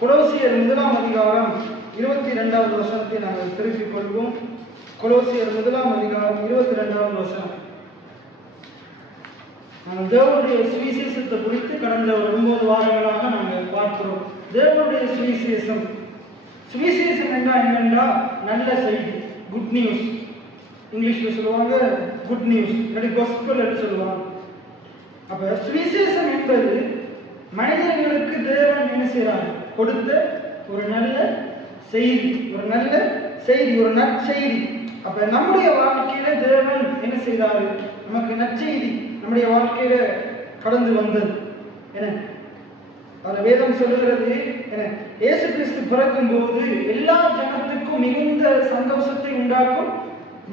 கொலோசியர் 1ஆம் அதிகாரம் 22வது வசனத்தை நாங்கள் திருப்பிக் கொள்வோம். கொலோசியர் 1ஆம் அதிகாரம் 22வது வசனம். நாங்கள் தேவனுடைய சுவிசேஷத்தை குறித்து கடந்த ஒரு 9 வாரங்களாக நாங்கள் பார்க்கிறோம். தேவனுடைய சுவிசேஷம், சுவிசேஷம் என்னென்றா நல்ல செய்தி, குட் நியூஸ். இங்கிலீஷ்ல சொல்லுவாங்க குட் நியூஸ், இல்லாட்டி காஸ்பல் என்று சொல்லுவாங்க. அப்ப சுவிசேஷம் என்பது மனிதர்களுக்கு தேவன் என்ன செய்யறாங்க, கொடுத்த ஒரு நல்ல செய்தி, ஒரு நல்ல செய்தி, ஒரு நற்செய்தி. அப்ப நம்முடைய வாழ்க்கையில தேவன் என்ன செய்தாரு, நமக்கு நற்செய்தி நம்முடைய வாழ்க்கையில கடந்து வந்தது. என்ன அந்த வேதம் சொல்லுகிறது, இயேசு கிறிஸ்து பிறக்கும் போது எல்லா ஜனத்துக்கும் மிகுந்த சந்தோஷத்தை உண்டாக்கும்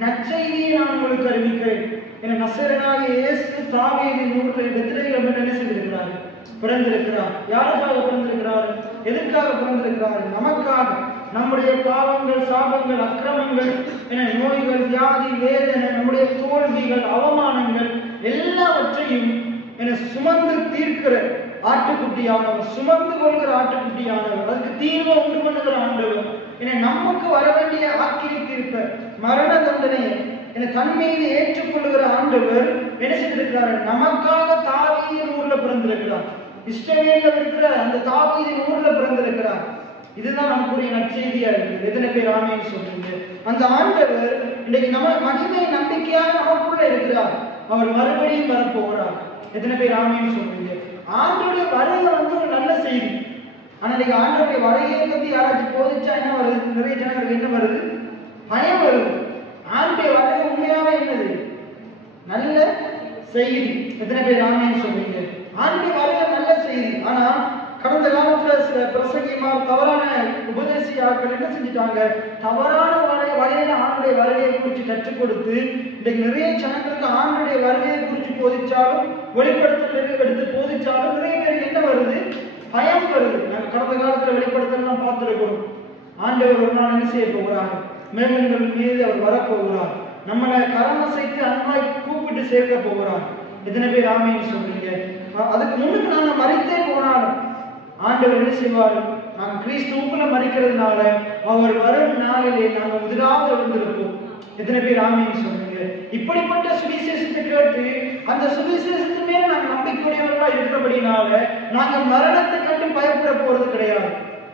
நற்செய்தியை நான் உங்களுக்கு அறிவிக்கிறேன். என நசரேயனாகிய இயேசு தாவீதின் ஊரில் பெத்லகேமில் என்ன செய்திருக்கிறார், பிறந்திருக்கிறார். யாருக்காக பிறந்திருக்கிறார், எதற்காக பிறந்திருக்கிறார்? நமக்காக. நம்முடைய பாவங்கள், சாபங்கள், அக்கிரமங்கள், நோய்கள், வியாதி, வேதனை, நம்முடைய தோல்விகள், அவமானங்கள் எல்லாவற்றையும் சுமந்து தீர்க்கிற ஆட்டுக்குட்டியானவர், சுமந்து கொள்கிற ஆட்டுக்குட்டியானவர், அதுக்கு தீர்வை உண்டு பண்ணுகிற ஆண்டவர். நமக்கு வர வேண்டிய ஆக்கினை தீர்ப்ப, மரண தண்டனையை தன் மீது ஏற்றுக்கொள்ளுகிற ஆண்டவர் என்ன செய்திருக்கிறார், நமக்காக தாவீதின் ஊர்ல பிறந்திருக்கிறார். இஸ்ரவேல்ல இருக்கிற அந்த தாவீதின் ஊர்ல பிறந்திருக்கிறார். இதுதான் நமக்குரிய நற்செய்தியா இருக்குது. எத்தனை பேர் ஆமென் சொல்றீங்க? அந்த ஆண்டவர் இன்னைக்கு நம்ம மகிமை நம்பிக்கையாக நமக்குள்ள இருக்கிறார். அவர் மறுபடியும் வரப்போகிறார். எத்தனை பேர் ஆமென் சொல்றீங்க? ஆண்டோடைய வருகை ஒரு நல்ல செய்தி. ஆனா இன்னைக்கு ஆண்டோடைய வருகையை பத்தி யாராச்சும் போதிச்சா என்ன வருது, நிறைய ஜனங்களுக்கு என்ன வருது, பயம் வருது. ஆண்டோடைய வருகை உண்மையாவே என்னது, நல்ல செய்தி. எத்தனை பேர் ஆமென் சொல்றீங்க? ஆண்டோடைய வருகை நல்ல செய்தி. ஆனா கடந்த காலத்துல சில பிரசங்கிமார், தவறான உபதேசியாக்கள் என்ன செஞ்சுட்டாங்க, தவறான வகையில ஆண்டுடைய வருகையை குறித்து கற்றுக் கொடுத்து இன்னைக்கு நிறைய ஜனங்களுக்கு ஆண்டுடைய வருகையை குறித்து போதிச்சாலும், வெளிப்படுத்தல் எடுத்து போதிச்சாலும் நிறைய பேருக்கு என்ன வருது, பயம் வருது. நாங்கள் கடந்த காலத்துல வெளிப்படுத்தலாம் பார்த்துருக்கிறோம். ஆண்டவர் ஒரு நாள் என்ன செய்ய போகிறார், மேகங்கள் மீது அவர் வரப்போகிறார். நம்மளை கரமசைத்து அன்பாய் கூப்பிட்டு சேர்க்க போகிறார். எத்தனை பேர் ஆமென் சொல்றீங்க? அதுக்கு முன்னுக்கு நாங்கள் மறித்தே போனாலும் ஆண்டவர் என்ன செய்வார், நாங்கள் கிறிஸ்துவுக்குள்ள மறிக்கிறதுனால அவர் வரும் நாளிலே நாங்கள் முதலாவது எழுந்திருப்போம். எத்தனை பேர் ஆமென் சொல்றீங்க? இப்படிப்பட்ட சுவிசேஷத்தை கேட்டு அந்த சுவிசேஷத்தின் மேல நாங்கள் நம்பிக்கையுடையவர்களா இருக்கிறபடினால நாங்கள் மரணத்தை கண்டு பயப்பட போறது கிடையாது.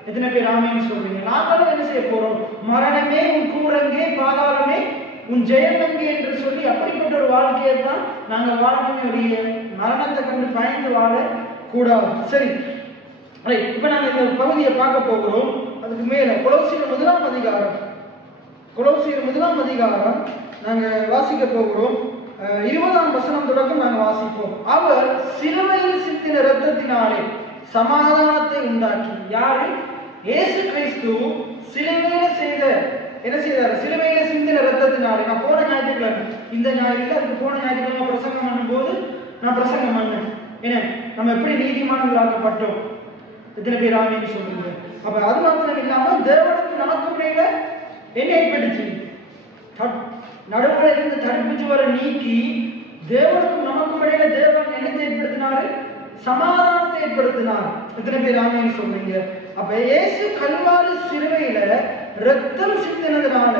எத்தனை பேர் ஆமென் சொல்றீங்க? நாங்களும் என்ன செய்ய போறோம், மரணமே உன் கூரங்கே, பாதாளமே உன் ஜெயமங்கே என்று சொல்லி அப்படிப்பட்ட ஒரு வாழ்க்கையை தான் நாங்கள் வாழக்கூடிய, மரணத்தை கண்டு பயந்து வாழ கூடாது. சரி, இப்ப நாங்க இந்த பகுதியை பார்க்க போகிறோம். அதுக்கு மேல கொலோசியர் 1ஆம் அதிகாரம், கொலோசியர் 1ஆம் அதிகாரம் நாங்க வாசிக்க போகிறோம். 20ஆம் வசனம் தொடக்கம் நாங்க வாசிப்போம். அவர் சிலுவையில் சிந்தின இரத்தத்தினாலே சமாதானத்தை உண்டாக்கி. யாரு? இயேசு கிறிஸ்து சிலுவையில செய்த, என்ன செய்தார், சிலுவையில சிந்தின இரத்தத்தினாலே. நான் போன ஞாயிற்றுக்கிழமை, இந்த ஞாயிற்றுல அதுக்கு போன ஞாயிற்றுக்கிழமை பிரசங்கம் பண்ணும் போது நான் பிரசங்கம் பண்ணேன். ஏன்னா நம்ம எப்படி நீதிமான்களாக்கப்பட்டோம். எத்தனை பேர் ஆமென் சொல்றீங்க? அப்ப அது மாத்திரம் இல்லாம தேவனுக்கு நமக்கு இடையில என்ன ஏற்பட்டுச்சு, நடுவுல இருந்து தடுப்பு சுவரை நீக்கி தேவனுக்கும் நமக்கும் இடையில தேவன் என்னத்தை ஏற்படுத்தினாரு, சமாதானத்தை ஏற்படுத்தினார். எத்தனை பேர் ஆமென் சொல்றீங்க? அப்ப இயேசு கல்வாரி சிலுவையில ரத்தம் சிந்தினதுனால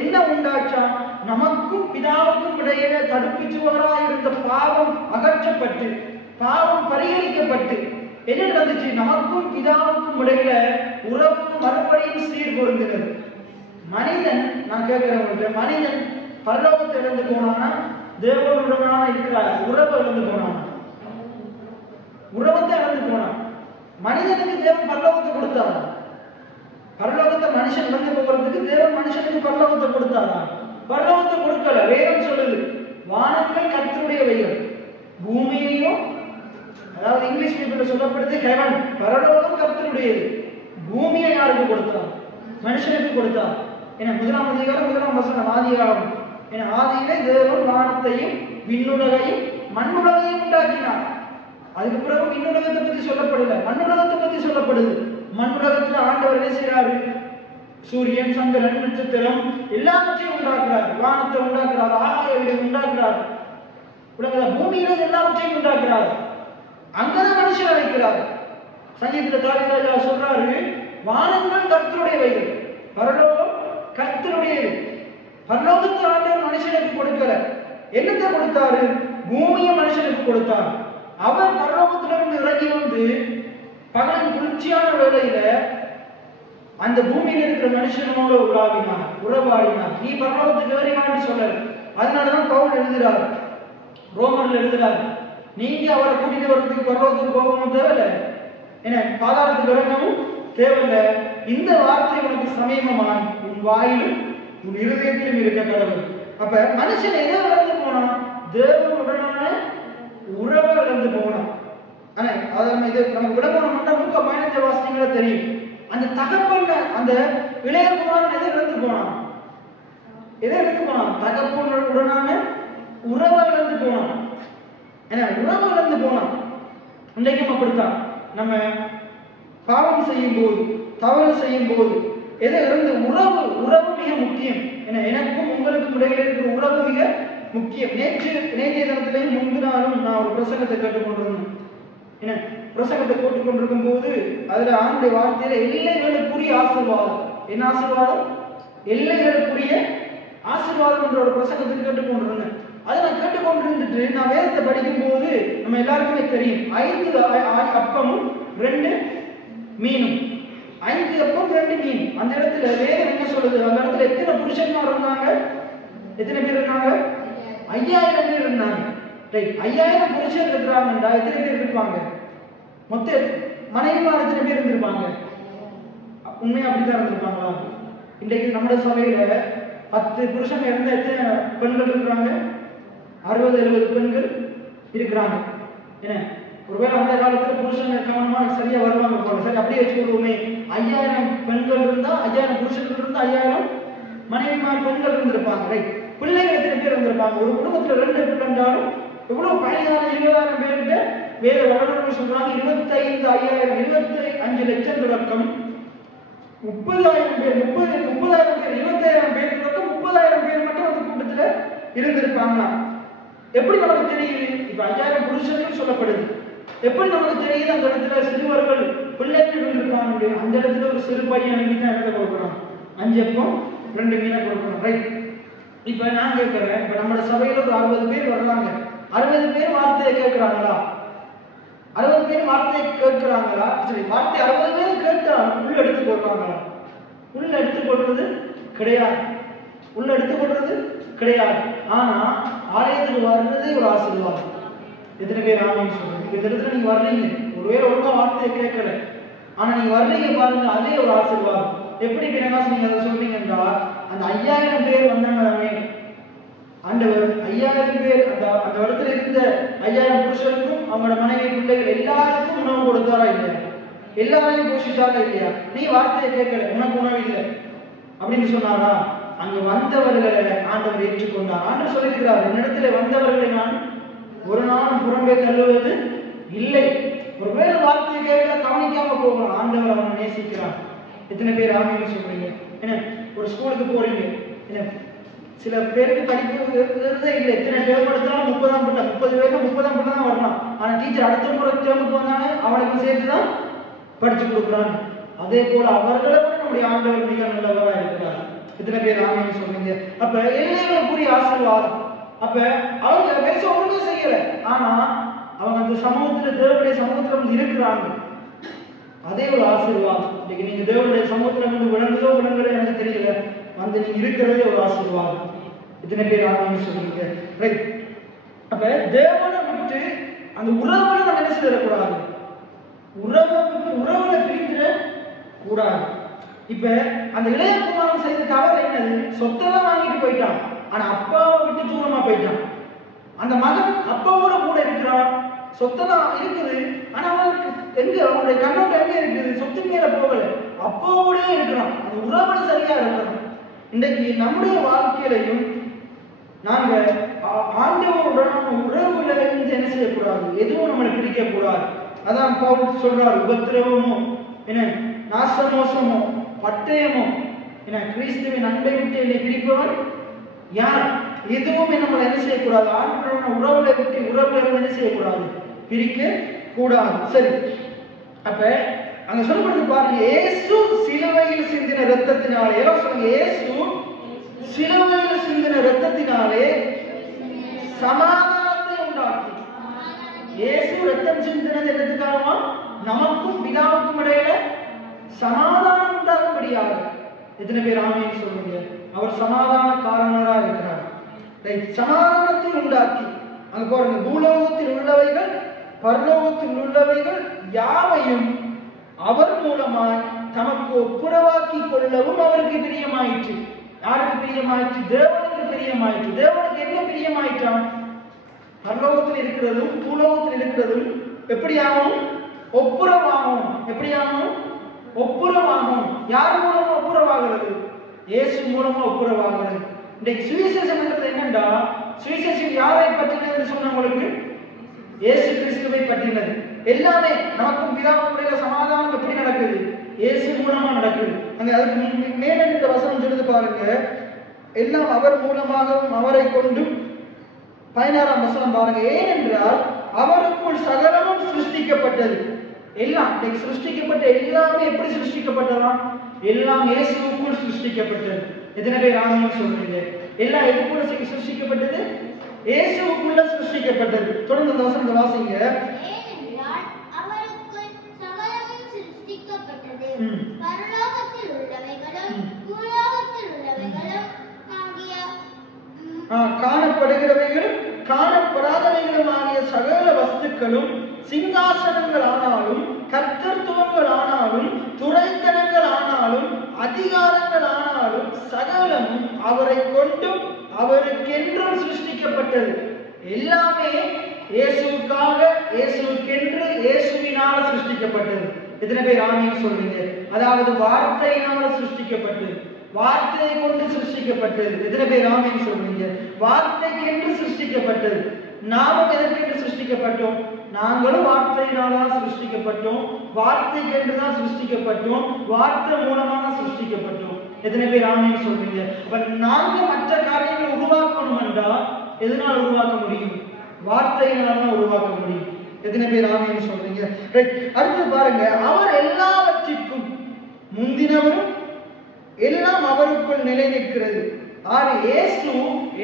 என்ன உண்டாச்சா, நமக்கும் பிதாவுக்கும் இடையில தடுப்பு சுவராக இருந்த பாவம் அகற்றப்பட்டு, பாவம் பரிகரிக்கப்பட்டு என்ன நடந்துச்சு, நமக்கும் பிதாவுக்கும் இடையில உறவு மறுபடியும் சீர் பொருந்தினது. மனிதன், நான் கேட்கிறேன், மனிதன் பரலோகத்தை இழந்து போனானா, தேவனுடனான இருக்கிற உறவை இழந்து போனானா? உறவத்தை இழந்து போனான். மனிதனுக்கு தேவன் பரலோகத்தை கொடுத்தாரா? பரலோகத்தை மனுஷன் இழந்து போகிறதுக்கு தேவன் மனுஷனுக்கு பரலோகத்தை கொடுத்தாரா? பரலோகத்தை கொடுக்கல. வேதம் சொல்லுது, வானங்கள் கர்த்தருடையவைகள், பூமியையும், அதாவது இங்கிலீஷ் பீப்பிள்ல சொல்லப்படுது ஹெவன், பரலோகம் கர்த்தருடையது. பூமியை யாருக்கு கொடுத்தார்? மனுஷனுக்கு கொடுத்தார். ஏன்னா 1ஆம் அதிகாரம் 1ஆம் வசனம், ஆதியாகமம். ஏன்னா ஆதியிலே தேவன் வானத்தையும் விண்ணுலகையும் மண்ணுலகையும் உண்டாக்கினார். அதுக்கு பிறகு விண்ணுலகத்தை பத்தி சொல்லப்படல, மண்ணுலகத்தை பத்தி சொல்லப்படுது. மண்ணுலகத்துல ஆண்டவர் என்ன செய்யறாரு, சூரியன், சந்திரன், நட்சத்திரம் எல்லாவற்றையும் உண்டாக்குறார். வானத்தை உண்டாக்குறார், ஆகாயத்தை உண்டாக்குறார், உலக பூமியில எல்லாவற்றையும் உண்டாக்குறார். அங்கதான் மனுஷன் அழைக்கிறார். சங்கீதத்துல தாவீது ராஜா சொல்றாரு, வானங்கள் கர்த்தருடையவைகள், பரலோகம் கர்த்தருடையது. பரலோகத்தை ஆண்டவர் மனுஷனுக்கு கொடுக்கல, என்னத்தை கொடுத்தாரு? பூமியை மனுஷனுக்கு கொடுத்தார். அவர் பரலோகத்திலிருந்து இறங்கி வந்து பகலின் குளிர்ச்சியான வேளையில அந்த பூமியில இருக்கிற மனுஷனோட உலாவினார், உறவாடினார். நீ பரலோகத்துக்கு ஏறினான்னு சொல்லல. அதனாலதான் பவுல் எழுதுறாரு, ரோமர்ல எழுதுறாரு, நீங்க அவரை கூட்டிட்டு வர்றதுக்கு பரலோகத்துக்கு போகவும் தேவையில்லை, என்ன பாதாளத்துக்கு இறங்கவும் தேவையில்லை. இந்த வார்த்தை உனக்கு சமீபமான் உன் வாயிலும் உன் இருதயத்திலும் இருக்க கடவுள். அப்ப மனுஷன் எதை இழந்து போனான்? தேவனுடனான உறவை இழந்து போனான். ஆனா அதை நம்ம இது நமக்கு விளம்பரம் லூக்கா 15 வாசிங்களா தெரியும். அந்த தகப்பன் அந்த இளைய குமாரன் எதை இழந்து போனான்? எதை இழந்து போனான்? தகப்பனுடனான உறவை இழந்து போனான். ஏன்னா உறவு இழந்து போனான். இன்றைக்கும் அப்படித்தான். நம்ம பாவம் செய்யும் போது, தவறு செய்யும் போது எதை இருந்து உறவு மிக முக்கியம். ஏன்னா எனக்கும் உங்களுக்கும் இடையில இருக்கிற உறவு மிக முக்கியம். நேற்றைய தினத்திலையும் முன்பினாலும் நான் ஒரு பிரசங்கத்தை கேட்டுக்கொண்டிருந்தேன். என்ன பிரசங்கத்தை போட்டுக்கொண்டிருக்கும் போது அதுல ஆண்டுடைய வார்த்தையில எல்லைகளுக்குரிய ஆசீர்வாதம், என்ன ஆசீர்வாதம்? எல்லைகளுக்குரிய ஆசீர்வாதம் என்ற ஒரு பிரசங்கத்தை கேட்டுக்கொண்டிருந்தேன். அதை நான் கேட்டுக்கொண்டிருந்துட்டு நான் வேதத்தை படிக்கும் போது நம்ம எல்லாருக்குமே தெரியும், 5 அப்பமும் 2 மீனும். 5 அப்பம் 2 மீன். அந்த இடத்துல வேதம் என்ன சொல்லுது? அந்த இடத்துல எத்தனை புருஷன்மார் இருந்தாங்க? எத்தனை பேர் இருந்தாங்க? 5000 பேர் இருந்தாங்க. ரைட், 5000 புருஷன் இருக்கிறாங்கடா, எத்தனை பேர் இருப்பாங்க? மொத்த மனைவிமார் எத்தனை பேர் இருந்திருப்பாங்க? உண்மையா அப்படித்தான் இருந்திருப்பாங்களா? இன்றைக்கு நம்ம சபையில 10 புருஷன் இருந்தா எத்தனை பெண்கள் இருக்கிறாங்க? 60-70 பெண்கள் இருக்கிறாங்க. என்ன ஒருவேளை அந்த காலத்துல புருஷன் கவனமா சரியா வருவாங்க போல. சரி, அப்படியே வச்சுக்கொள்வோமே, 5000 பெண்கள் இருந்தா 5000 புருஷன்கள் இருந்தா 5000 மனைவிமார் பெண்கள் இருந்திருப்பாங்க. ரைட், பிள்ளைகள் எத்தனை பேர் இருந்திருப்பாங்க? ஒரு குடும்பத்துல 2 பிள்ளை இருந்தாலும் எவ்வளவு 15,000-20,000 பேர்கிட்ட வேத வல்லுநர்கள் சொல்றாங்க 25 லட்சம் தொடக்கம் 30,000 பேர், 30,000 பேர், 25,000 பேர் தொடக்கம் 30,000 பேர் மட்டும் அந்த கூட்டத்துல இருந்திருப்பாங்களா? எப்படி நமக்கு தெரியுது? இப்ப 5000 புருஷர்கள் சொல்லப்படுது. எப்படி நமக்கு தெரியுது அந்த இடத்துல சிறுவர்கள் பிள்ளைகள் இருந்திருப்பாங்க? அந்த இடத்துல ஒரு சிறு பையன் தான் இடத்த கொடுக்குறோம், 5 அப்பம் 2 மீனை கொடுக்குறோம். ரைட், இப்ப நான் கேட்கிறேன், இப்ப நம்ம சபையில ஒரு 60 பேர் வர்றாங்க. 60 பேர் வார்த்தையை கேட்கிறாங்களா? 60 பேர் வார்த்தையை கேட்கிறாங்களா? சரி, வார்த்தை 60 பேர் கேட்டா உள்ள எடுத்து கொள்றாங்களா? உள்ள எடுத்துக்கொள்றது கிடையாது. உள்ள எடுத்துக்கொள்றது கிடையாது. ஆனா ஆலயத்துக்கு வர்றதே ஒரு ஆசீர்வாதம். எத்தனை பேர் ஆமான்னு சொல்றீங்க? இந்த இடத்துல நீங்க வர்றீங்க, ஒருவேளை ஒழுங்கா வார்த்தையை கேட்கல, ஆனா நீங்க வர்றீங்க பாருங்க, அதே ஒரு ஆசீர்வாதம். எப்படி பிறகாசு நீங்க அதை சொல்றீங்கன்னா, அந்த 5000 பேர் வந்தாங்க ஆண்டவர் 5000 பேர் அந்த இடத்துல இருந்த 5000 புருஷருக்கும் அவங்களோட மனைவி பிள்ளைகள் எல்லாருக்கும் உணவு கொடுத்தாரா இல்லையா? எல்லாரையும் போஷித்தாரா இல்லையா? நீ வார்த்தையை கேட்கல, உனக்கு உணவு இல்லை அப்படின்னு சொன்னாரா? அங்க வந்தவர்களை ஆண்டவர் ஏற்றுக்கொண்டார். ஆண்டவர் சொல்லியிருக்கிறார், என்னிடத்துல வந்தவர்களை நான் ஒரு நாளும் புறம்பே தள்ளுவது இல்லை. ஒருவேளை வார்த்தையை கேட்க கவனிக்காம போகலாம், ஆண்டவர் அவனை நேசிக்கிறார். எத்தனை பேர் ஆமைன்னு சொல்றீங்க? என்ன ஒரு ஸ்கூலுக்கு போறீங்க, என்ன சில பேருக்கு படிப்புறதே இல்லை, எத்தனை பேர் படுத்தாலும் 30ஆம் பட்டம், 30 பேருக்கு 30ஆம் பட்டம் தான் வரலாம். ஆனா டீச்சர் அடுத்த முறை தேர்வுக்கு வந்தாங்க அவனுக்கு சேர்த்துதான் படிச்சு கொடுக்குறாங்க. அதே போல அவர்களை கூட நம்முடைய ஆண்டவர் மிக நல்லவரா இருக்கிறார். எத்தனை பேர் ஆமைன்னு சொல்றீங்க? அப்ப எல்லைகளுக்குரிய ஆசீர்வாதம். அப்ப அவங்க பேச ஒண்ணுமே செய்யல, ஆனா அவங்க அந்த சமூகத்துல தேவனுடைய சமூகத்துல வந்து இருக்கிறாங்க. அதே ஒரு ஆசீர்வாதம். இன்னைக்கு நீங்க தேவனுடைய சமூகத்துல வந்து விளங்குதோ விளங்குதோ எனக்கு தெரியல, வந்து நீங்க இருக்கிறதே ஒரு ஆசீர்வாதம். இத்தனை பேர் ஆமைன்னு சொல்றீங்க. ரைட், அப்ப தேவனை விட்டு அந்த உறவுல நம்ம என்ன செய்யக்கூடாது? உறவுல பிரிக்கிற கூடாது. இப்ப அந்த இளைய குமாரன் செய்த தவறு என்னது? சொத்தெல்லாம் வாங்கிட்டு போயிட்டான், ஆனா அப்பாவை விட்டு தூரமா போயிட்டான். அந்த மகன் அப்பாவோட கூட இருக்கிறான், சொத்தெல்லாம் இருக்குது, ஆனா அவனுக்கு எங்க அவனுடைய கண்ணோட்டம் எங்க இருக்குது? சொத்து மேல போகல, அப்பாவோட இருக்கிறான். அந்த உறவுல சரியா இருக்கணும். இன்றைக்கு நம்முடைய வாழ்க்கையிலையும் நாங்க ஆண்டவருடன் உறவுல இருந்து என்ன செய்யக்கூடாது? எதுவும் நம்மளை பிரிக்க கூடாது. அதான் பவுல் சொல்றாரு, உபத்திரவமோ என்ன நாசமோசமோ பட்டயமோ என்ன கிறிஸ்துவின் அன்பை விட்டு என்னை பிரிப்பவன் யார்? எதுவுமே நம்மளை என்ன செய்யக்கூடாது? ஆண்டவருடன் உறவுல விட்டு உறவுல என்ன செய்யக்கூடாது? பிரிக்க கூடாது. சரி, அப்ப அங்க சொல்லப்படுது பாருங்க, இயேசு சிலுவையில் சிந்தின இரத்தத்தினாலே, எல்லாம் சொல்லுங்க, இயேசு சிலுவையில் சிந்தின இரத்தத்தினாலே சமாதானத்தை உண்டாக்கி. இயேசு ரத்தம் சிந்தினது என்னதுக்காகவா? நமக்கும் பிதாவுக்கும் இடையில சமாதானம் உண்டாகும்படியாக. எத்தனை பேர் ஆமென் சொல்லுங்க? அவர் சமாதான காரணரா இருக்கிறார். சமாதானத்தை உண்டாக்கி. அங்க பாருங்க, பூலோகத்தில் உள்ளவைகள் பரலோகத்தில் உள்ளவைகள் யாவையும் அவர் மூலமாய் தமக்கு ஒப்புரவாக்கி கொள்ளவும் அவருக்கு பிரியமாயிற்று. யாருக்கு பிரியமாயிற்று? தேவனுக்கு பிரியமாயிற்று. தேவனுக்கு என்ன பிரியமாயிற்றான்? பரலோகத்தில் இருக்கிறதும் பூலோகத்தில் இருக்கிறதும் எப்படியாகும்? ஒப்புரவாகும். எப்படியாகும்? ஒப்புரவாகும். யார் மூலமா ஒப்புரவாகிறது? இயேசு மூலமா ஒப்புரவாகிறது. இன்றைக்கு சுவிசேஷம் என்னண்டா, சுவிசேஷம் யாரை பற்றினது சொன்ன உங்களுக்கு? இயேசு கிறிஸ்துவை பற்றினது. எல்லாமே நமக்கும் பிதாவுக்கும் இடையில சமாதானம் எப்படி நடக்குது? இயேசு மூலமா நடக்குது. அங்க அதுக்கு மேல இந்த வசனம் சொல்லுது பாருங்க, எல்லாம் அவர் மூலமாகவும் அவரை கொண்டும். 16ஆம் வசனம் பாருங்க, ஏனென்றால் அவருக்குள் சகலமும் சிருஷ்டிக்கப்பட்டது. எல்லாம் சிருஷ்டிக்கப்பட்ட எல்லாமே எப்படி சிருஷ்டிக்கப்பட்டதாம்? எல்லாம் இயேசுவுக்குள் சிருஷ்டிக்கப்பட்டது. எத்தனை பேர் ஆமென் சொல்றீங்க? எல்லாம் எதுக்குள்ள சிருஷ்டிக்கப்பட்டது? இயேசுவுக்குள்ள சிருஷ்டிக்கப்பட்டது. தொடர்ந்து அந்த வசனத்தை வாசிங்க. ஏனென்றால் அவருக்குள் சகலமும் சிருஷ்டிக்கப்பட்டது, பரலோகத்தில் உள்ளவைகளும் பூலோகத்தில் உள்ளவைகளும் காணப்படுகிறவைகளும் காணப்படாதவைகளும் ஆகிய சகல வஸ்துக்களும், சிங்காசனங்கள் ஆனாலும் கர்த்தத்துவங்கள் ஆனாலும் துரைத்தனங்கள் ஆனாலும் அதிகாரங்கள் ஆனாலும் சகலமும் அவரை கொண்டும் அவருக்கென்றும் சிருஷ்டிக்கப்பட்டது. எல்லாமே இயேசுவுக்காக, இயேசுவுக்கென்று, இயேசுவினால சிருஷ்டிக்கப்பட்டது. எத்தனை பேர் ஆமென் சொல்றீங்க? அதாவது வார்த்தையினால சிருஷ்டிக்கப்பட்டது, வார்த்தையை கொண்டு சிருஷ்டிக்கப்பட்டது. எத்தனை பேர் ஆமென் சொல்றீங்க? வார்த்தைக்கென்று சிருஷ்டிக்கப்பட்டது. நாமும் எதற்கென்று சிருஷ்டிக்கப்பட்டோம்? நாங்களும் வார்த்தையினால சிருஷ்டிக்கப்பட்டோம், வார்த்தைக்கென்று தான் சிருஷ்டிக்கப்பட்டோம், வார்த்தை மூலமாக சிருஷ்டிக்கப்பட்டோம். எத்தனை பேர் ஆமென் சொல்றீங்க? நாங்க மற்ற காரியங்களை உருவாக்கணும் என்றால் எதனால உருவாக்க முடியும்? வார்த்தையினால தான் உருவாக்க முடியும். எத்தனை பேர் ஆமென் சொல்றீங்க? அடுத்து பாருங்க, அவர் எல்லாவற்றிற்கும் முந்தினவரும் எல்லாம் அவருக்குள் நிலை நிற்கிறது. இயேசு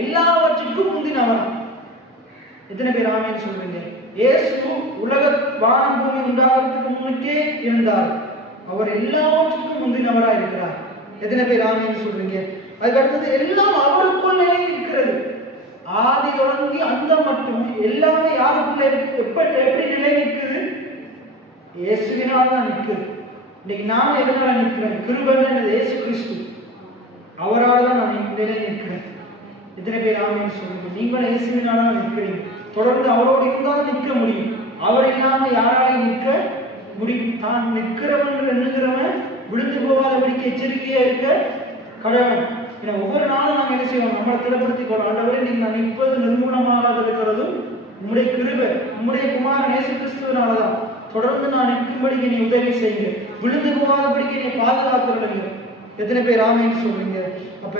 எல்லாவற்றிற்கும் முந்தினவர். எத்தனை பேர் ஆமென் சொல்றீங்க? இயேசு உலக வானம் பூமி உண்டாகிறதுக்கு முன்னுக்கே இருந்தார். அவர் எல்லாவற்றுக்கும் முந்தினவரா இருக்கிறார். எத்தனை பேர் ஆமென் சொல்றீங்க? அதுக்கு அடுத்தது எல்லாம் அவருக்குள் நிலை நிற்கிறது. ஆதி தொடங்கி அந்த மட்டும் எல்லாமே யாருக்குள்ள இருக்கு? எப்படி நிலை நிற்குது? இயேசுவினால் தான் நிற்குது. இன்னைக்கு நாம எதனால நிற்கிறேன்? கிருபைன்றது இயேசு கிறிஸ்து, அவரால் தான் நான் நிலை நிற்கிறேன். எத்தனை பேர் ஆமென் சொல்லுங்க? நீங்களும் இயேசுவினால தான் நிற்கிறீங்க. தொடர்ந்து அவரோடு இருந்தால் நிற்க முடியும். அவர் இல்லாம யாராலையும் நிற்க முடியும். தான் நிற்கிறவன் எண்ணுகிறவன் விழுந்து போகாதபடிக்கு எச்சரிக்கையா இருக்க கடவுள். ஒவ்வொரு நாளும் நாங்கள் என்ன செய்வோம்? நம்மளை திடப்படுத்திக் கொள்ளும். ஆண்டவரே, நீங்க நான் இப்போது நிர்மூலமாக இருக்கிறதும் உம்முடைய கிருபை, உம்முடைய குமாரன் இயேசு கிறிஸ்துவினாலதான். தொடர்ந்து நான் நிற்கும்படிக்கு நீ உதவி செய்யுங்க, விழுந்து போகாதபடிக்கு நீ பாதுகாத்துடுங்க. எத்தனை பேர் ஆமென் சொல்றீங்க? அப்ப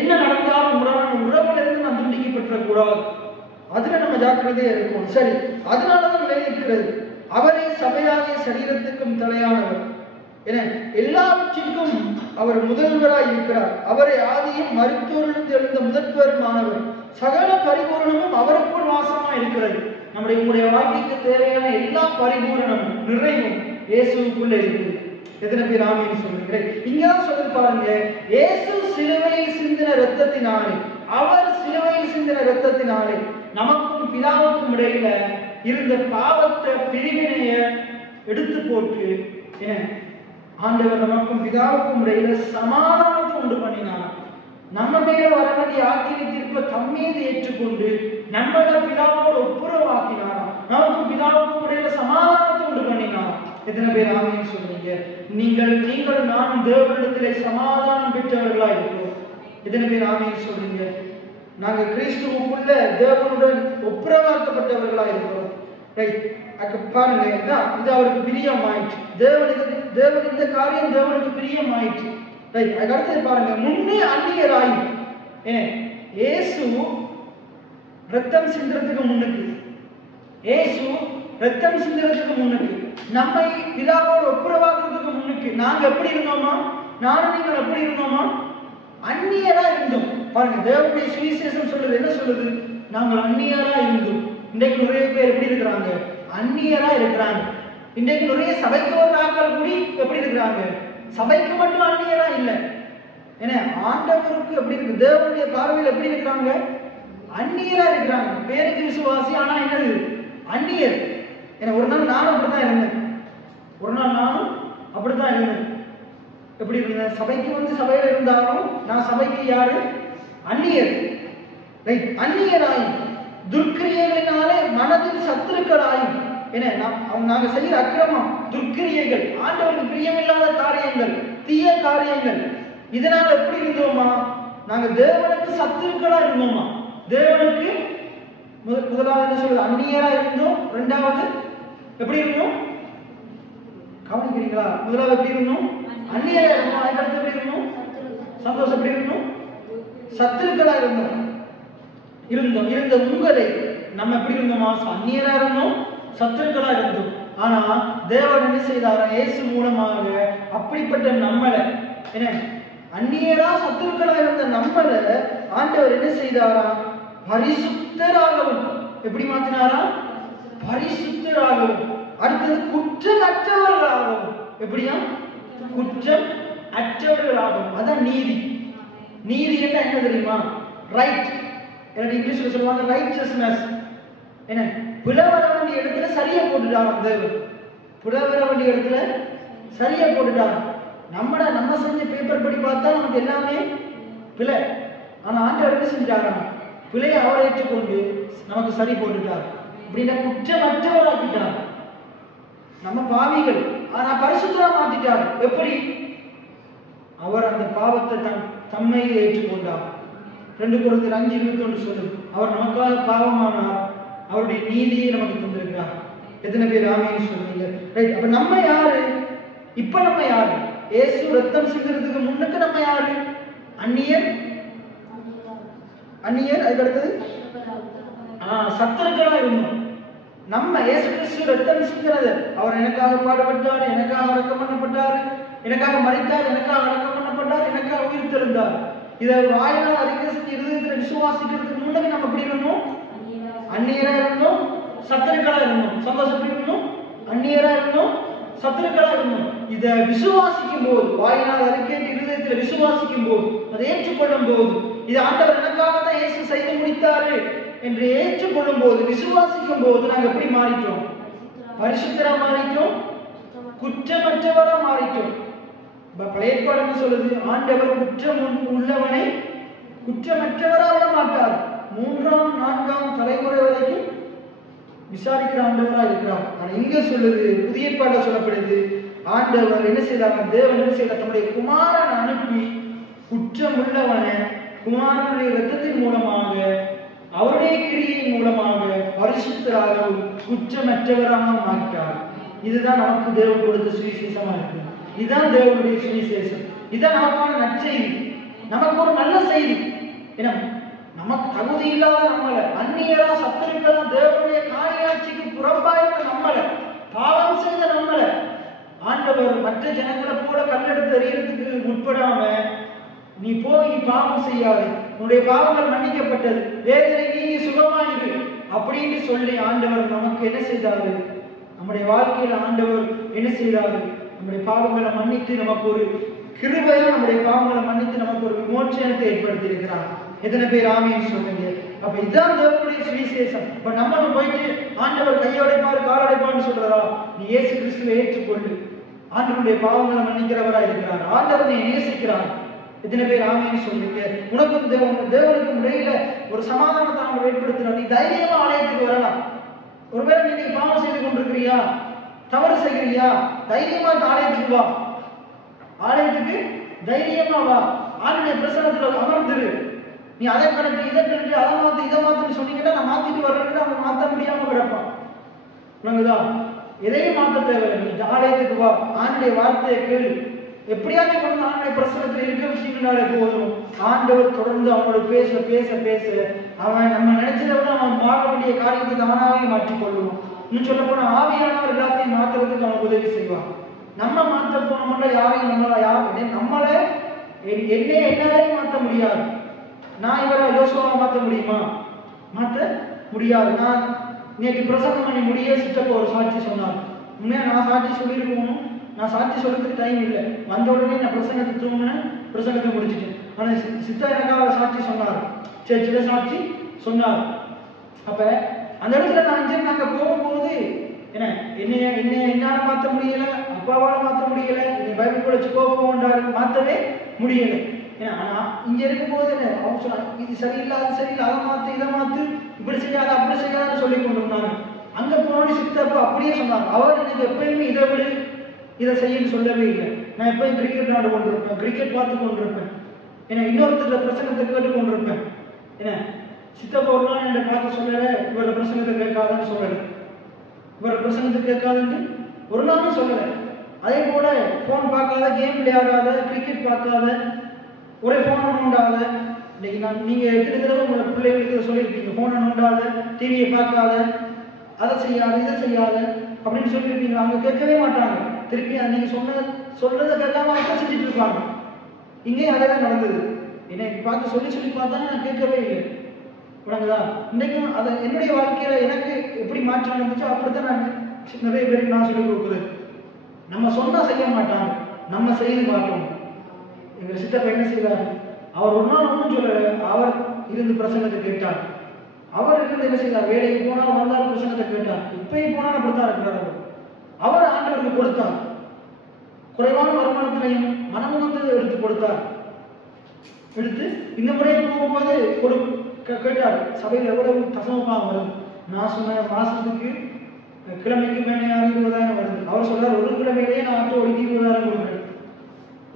என்ன நடந்தாலும் உறவுல இருந்து நான் துண்டிக்கப்பட்ட கூடாது, அதுல நம்ம ஜாக்கிரதையா இருக்கும். சரி, அதனாலதான் நிலைநிற்கிறது. அவரே சபையாகிய சரீரத்துக்கும் தலையானவர் என எல்லாவற்றிற்கும் அவர் முதல்வராய் இருக்கிறார். அவரை ஆதியும் மருத்துவரிலிருந்து எழுந்த முதல்வருமானவர். சகல பரிபூரணமும் அவருக்குள் வாசமா இருக்கிறது. உங்களுடைய வாழ்க்கைக்கு தேவையான எல்லா பரிபூரணமும் நிறைவும் இயேசுக்குள்ள இருக்குது. எத்தனை பேர் ஆமென் சொல்லுகிறேன்? இங்கதான் சொல்லி பாருங்க, இயேசு சிலுவையில் சிந்தின இரத்தத்தினாலே, அவர் சிலுவையில் சிந்தின இரத்தத்தினாலே நமக்கும் பிதாவுக்கும் இடையில இருந்த பாவத்தை, பிரிவினைய எடுத்து போட்டு ஆண்டவர் நமக்கும் பிதாவுக்கும் இடையில சமாதானத்தை உண்டு பண்ணினார். நம்ம மேல வர வேண்டிய ஆக்கினை தீர்ப்பை தம்மீது ஏற்றுக்கொண்டு நம்மள பிதாவோடு ஒப்புரவாக்கினார். நமக்கும் பிதாவுக்கும் இடையில சமாதானத்தை உண்டு பண்ணினார். எத்தனை பேர் ஆமென் சொல்றீங்க? நீங்கள் நான் தேவனிடத்திலே சமாதானம் பெற்றவர்களா இருக்கிறோம். எத்தனை பேர் ஆமென் சொல்றீங்க? நாங்க கிறிஸ்துவுக்குள்ள தேவனுடன் ஒப்புரவாக்கப்பட்டவர்களா இருக்கிறோம். பாருங்க, இது அவருக்கு பிரியமாயிற்று. தேவன் இந்த காரியம் தேவனுக்கு பிரியமாயிற்று. அடுத்தது பாருங்க, முன்னே அந்நியராய் இயேசு ரத்தம் சிந்துறதுக்கு முன்னுக்கு, இயேசு ரத்தம் சிந்துறதுக்கு முன்னுக்கு நம்மை பிதாவோடு ஒப்புரவாக்குறதுக்கு முன்னுக்கு நாங்க எப்படி இருந்தோமா? நானும் நீங்கள் எப்படி இருந்தோமா? அந்நியரா இருந்தோம். பாருங்க, தேவனுடைய சுவிசேஷம் சொல்லுது, என்ன சொல்லுது? நாங்கள் அந்நியரா இருந்தோம். இன்றைக்கு நிறைய பேர் எப்படி இருக்கிறாங்க? அந்நியரா இருக்கிறாங்க. இன்றைக்கு நிறைய சபைக்கு ஒரு ஆட்கள் கூடி எப்படி இருக்கிறாங்க? சபைக்கு மட்டும் அந்நியரா இல்லை. ஏன்னா ஆண்டவருக்கு எப்படி இருக்கு? தேவனுடைய பார்வையில் எப்படி இருக்கிறாங்க? அந்நியரா இருக்கிறாங்க. பேருக்கு விசுவாசி, ஆனா என்னது? அந்நியர். ஏன்னா ஒரு நாள் நானும் அப்படித்தான் இருந்தேன். ஒரு நாள் நானும் அப்படித்தான் இருந்தேன். எப்படி இருந்தேன்? சபைக்கு வந்து சபையில இருந்தாலும் நான் சபைக்கு யாரு? அந்நியர். ரைட். அந்நியராயும் துர்க்கிரியைகளினாலே மனதில் சத்துருக்களாயும், ஏன்னா நாங்க செய்யற அக்கிரமம், துர்க்கிரியைகள், ஆண்டவருக்கு பிரியமில்லாத காரியங்கள், தீய காரியங்கள், இதனால எப்படி இருந்தோமா? நாங்க தேவனுக்கு சத்துருக்களா இருந்தோமா? தேவனுக்கு முதலாவது என்ன சொல்றது? அந்நியரா இருந்தோம். இரண்டாவது எப்படி இருந்தோம்? கவனிக்கிறீங்களா? முதலாவது எப்படி இருந்தோம்? அந்நியரா இருந்தோம். அதுக்கடுத்து எப்படி இருந்தோம்? சந்தோஷம் எப்படி இருந்தோம்? சத்துருக்களா இருந்த உங்களை நம்ம எப்படி இருந்தோமா? அந்நியரா இருந்தோம், சத்துருக்களா இருந்தோம். ஆனா தேவன் என்ன செய்தாரா? இயேசு மூலமாக அப்படிப்பட்ட நம்மளை, என்ன அந்நியரா சத்துருக்களா இருந்த நம்மளை ஆண்டவர் என்ன செய்தாரா? பரிசுத்தராகவும். எப்படி மாத்தினாரா? பரிசுத்தராகவும். அடுத்தது குற்றம் அற்றவர்களாகவும். எப்படியா? குற்றம் அற்றவர்களாகவும். அதான் நீதி. நீதி என்ன தெரியுமா? ரைட். இங்கிலீஷ்ல சொல்லுவாங்க ரைட்சஸ்னஸ். என்ன? பிளவர வேண்டிய இடத்துல சரியா போட்டுட்டாராம் தேவன். பிளவர வேண்டிய இடத்துல சரியா போட்டுட்டாராம். நம்ம செஞ்ச பேப்பர் படி பார்த்தா நமக்கு எல்லாமே பிழை. ஆனா ஆண்டவர் என்ன செஞ்சாராம்? பிழையை அவர் ஏற்றுக்கொண்டு நமக்கு சரி போட்டுட்டார். அப்படின்னா குற்றமற்றவராக்கிட்டார். நம்ம பாவிகள், ஆனா பரிசுத்தரா மாத்திட்டார். எப்படி? அவர் அந்த பாவத்தை தம்மையை ஏற்றுக்கொண்டார். 2 Corinthians 5:21 சொல்லுது, அவர் நமக்காக பாவமானார், அவருடைய நீதியை நமக்கு தந்திருக்கிறார். எத்தனை பேர் ஆமென் சொல்றீங்க? ரைட். அப்ப நம்ம யாரு? இப்ப நம்ம யாரு? இயேசு ரத்தம் சிந்துறதுக்கு முன்னுக்கு நம்ம யாரு? அந்நியர். அதுக்கு அடுத்தது சத்துருக்களா இருந்தோம். நம்ம இயேசு கிறிஸ்து ரத்தம் சிந்துறது, அவர் எனக்காக பாடுபட்டார், எனக்காக அடக்கம் பண்ணப்பட்டார், எனக்காக மரித்தார், எனக்காக அடக்கம் பண்ணப்பட்டார், எனக்காக உயிர் தெழுந்தார். இதை வாயிலால் அறிக்கை செஞ்சு இருதயத்துல விசுவாசிக்கிறதுக்கு முன்னாடி நம்ம எப்படி இருந்தோம்? அந்நியரா இருந்தோம், சத்துருக்களா இருந்தோம். சந்தோஷம் எப்படி இருந்தோம்? அந்நியரா இருந்தோம், சத்துருக்களா இருந்தோம். இதை விசுவாசிக்கும் போது, வாயிலால் அறிக்கை இருதயத்துல விசுவாசிக்கும் போது, அதை ஏற்றுக்கொள்ளும் போது, இது ஆண்டவர் எனக்காக தான் இயேசு செய்து முடித்தாரு என்று ஏற்றுக்கொள்ளும் போது, விசுவாசிக்கும் போது நாங்க எப்படி மாறிட்டோம்? பரிசுத்தரா மாறிட்டோம், குற்றமற்றவரா மாறிட்டோம். பழைய ஏற்பாடு என்ன சொல்லுது? ஆண்டவர் குற்றம் உள்ளவனை குற்றமற்றவரா விட மாட்டார். 3ஆம் 4ஆம் தலைமுறை வரைக்கும் விசாரிக்கிற ஆண்டவரா இருக்கிறார். ஆனா இங்க சொல்லுது, புதிய ஏற்பாடுல சொல்லப்படுது, ஆண்டவர் என்ன செய்தாங்க? தேவன் என்ன செய்தார்? தம்முடைய குமாரன் அனுப்பி குற்றம் உள்ளவனை குமாரனுடைய இரத்தத்தின் மூலமாக, அவருடைய கிரியின் மூலமாக பரிசுத்தராகவும் குற்றமற்றவராக மாற்றார். இதுதான் நமக்கு தேவன் கொடுத்த சுவிசேஷமா இருக்கு. இதுதான் தேவனுடைய சுவிசேஷம். இதுதான் நமக்கான நற்செய்தி, நமக்கு ஒரு நல்ல செய்தி. ஏன்னா நமக்கு தகுதி இல்லாத நம்மளை, அந்நியரா சத்துருக்களா தேவனுடைய காரியாட்சிக்கு புறம்பாயிருந்த நம்மளை, பாவம் செய்த நம்மளை ஆண்டவர் மற்ற ஜனங்களை போல கல்லெடுத்து எறியறதுக்கு முற்படாம, நீ போய் பாவம் செய்யாது, உன்னுடைய பாவங்கள் மன்னிக்கப்பட்டது, வேதனை நீங்கி சுகமாயிரு அப்படின்னு சொல்லி ஆண்டவர் நமக்கு என்ன செய்தாரு? நம்முடைய வாழ்க்கையில ஆண்டவர் என்ன செய்தாரு? நம்முடைய பாவங்களை மன்னித்து நமக்கு ஒரு கிருபையா, நம்முடைய பாவங்களை மன்னித்து நமக்கு ஒரு விமோசனத்தை ஏற்படுத்தி இருக்கிறார். எத்தனை பேர் ஆமென் சொல்லுங்க? அப்ப இதுதான் தேவனுடைய சுவிசேஷம். இப்ப நம்மளும் போயிட்டு ஆண்டவர் கையோடைப்பாரு காலோடைப்பான்னு சொல்றதா? நீ இயேசு கிறிஸ்துவை ஏற்றுக்கொண்டு ஆண்டவருடைய பாவங்களை மன்னிக்கிறவரா இருக்கிறார். ஆண்டவர் நீ நேசிக்கிறார். எத்தனை பேர் ஆமென் சொல்லுங்க? உனக்கும் தேவனுக்கும் இடையில ஒரு சமாதானத்தை நம்ம ஏற்படுத்துறோம். நீ தைரியமா ஆலயத்துக்கு வரலாம். ஒருவேளை நீ பாவம் செய்து கொண்டிருக்கிறியா, தவறு செய்கிறியா, தைரியமா ஆலயத்துக்கு வா. ஆலயத்துக்கு தைரியமா வா. ஆண்டவருடைய பிரசன்னத்துல அமர்ந்துரு. நீ அதை கணக்கு இதை கணக்கு அதை மாத்து இதை மாத்துன்னு சொன்னீங்கன்னா, நான் மாத்திட்டு வர்றேன்னு அவன் மாற்ற முடியாம கிடப்பான். உனக்குதான் எதையும் மாற்ற தேவையில்லை. நீ ஆலயத்துக்கு வா, ஆண்டுடைய வார்த்தையை கேளு. எப்படியாச்சும் கொண்டு ஆண்டுடைய பிரசனத்தில் இருக்க விஷயங்களாலே போதும். ஆண்டவர் தொடர்ந்து அவனோட பேச பேச பேச அவன் நம்ம நினைச்சதை விட அவன் மாற வேண்டிய காரியத்தை தானாவே மாற்றிக்கொள்ளும். இன்னும் சொல்ல போனா ஆவியானவர் எல்லாத்தையும் மாற்ற மாத்துறதுக்கு அவனுக்கு உதவி செய்வான். நம்ம மாற்ற போனோம்னா யாரையும் நம்மளை என்னாலே மாற்ற முடியாது. நான் இவரை யோசுவாவை மாற்ற முடியுமா? மாற்ற முடியாது. நான் நேற்று பிரசங்கம் பண்ணி முடிய சித்தப்ப ஒரு சாட்சி சொன்னார். உண்மையா நான் சாட்சி சொல்லியிருக்கணும். நான் சாட்சி சொல்றதுக்கு டைம் இல்லை. வந்த உடனே நான் பிரசங்கத்தை தூங்கினேன், பிரசங்கத்தை முடிச்சுட்டேன். ஆனால் சித்தா எனக்காக சாட்சி சொன்னார், சேர்ச்சில சாட்சி சொன்னார். அப்ப அந்த இடத்துல நான் நாங்க போகும்போது என்னால மாற்ற முடியல, அப்பாவால மாற்ற முடியல, பைபிள் படிச்சு போண்டாரு மாற்றவே முடியல. ஆனா இங்க இருக்கும்போது அவங்க சொன்னாங்க இது சரியில்லை, அது சரியில்லை, அதை மாத்து, இதை மாத்து, இப்படி செய்யாத, அப்படி செய்யாதான்னு சொல்லி கொண்டு இருந்தாங்க. அங்க போனோட சித்தப்பா அப்படியே சொன்னாங்க. அவர் எனக்கு எப்பயுமே இதை விட இதை செய்யன்னு சொல்லவே இல்லை. நான் எப்பயும் கிரிக்கெட் விளையாண்டு கொண்டிருப்பேன், கிரிக்கெட் பார்த்து கொண்டிருப்பேன், இன்னொருத்தர் பிரசங்கத்தை கேட்டு கொண்டிருப்பேன். சித்தப்பா ஒரு நாள் என்னை பார்த்து சொல்லல, இவரோட பிரசங்கத்தை கேட்காதுன்னு சொல்லலை, இவரோட பிரசங்கத்தை கேட்காதுன்னு ஒரு நாளும் சொல்லலை. அதே போல போன் பார்க்காத, கேம் விளையாடாத, கிரிக்கெட் பார்க்காத, ஒரே போனை நோண்டாத. இன்னைக்கு நீங்க எத்தனை தடவை உங்களோட பிள்ளைகளுக்கு சொல்லியிருப்பீங்க, போனை நோண்டாத, டிவியை பார்க்காத, அதை செய்யாத, இதை செய்யாத அப்படின்னு சொல்லியிருப்பீங்க. அவங்க கேட்கவே மாட்டாங்க. திருப்பி நீங்க சொல்றதை கேட்காம அவங்க செஞ்சுட்டு இருப்பாங்க. இங்கேயும் அதே தான் நடந்தது. என்னை பார்த்து சொல்லி பார்த்தா நான் கேட்கவே இல்லை. உனக்குதா இன்னைக்கும் அதை என்னுடைய வாழ்க்கையில எனக்கு எப்படி மாற்றம் நடந்துச்சோ அப்படித்தான் நான் நிறைய பேருக்கு நான் சொல்லிக் கொடுக்குறேன். நம்ம சொன்னா செய்ய மாட்டாங்க, நம்ம செய்து காட்டணும். எங்க சித்தப்பா என்ன செய்வார்? அவர் ஒரு நாள் ஒன்றும் சொல்லல, அவர் இருந்து பிரசங்கத்தை கேட்டார். அவர் இருந்து என்ன செய்தார்? வேலைக்கு போனால் வந்தார், பிரசங்கத்தை கேட்டார். இப்பயும் போனால் அப்படித்தான் இருக்கிறார். அவர் ஆண்டவருக்கு கொடுத்தார். குறைவான வருமானத்திலையும் மனமுகத்தை எடுத்து கொடுத்தார். எடுத்து இந்த முறை போகும்போது கேட்டார், சபையில் எவ்வளவு தசமமாக வருது? நான் சொன்ன மாசத்துக்கு கிழமைக்கு மேலே 20,000 வருது. அவர் சொல்றார், ஒரு கிழமையிலேயே நான் ஆட்டோ ஓடிட்டு 20,000 கொடுக்குறேன்,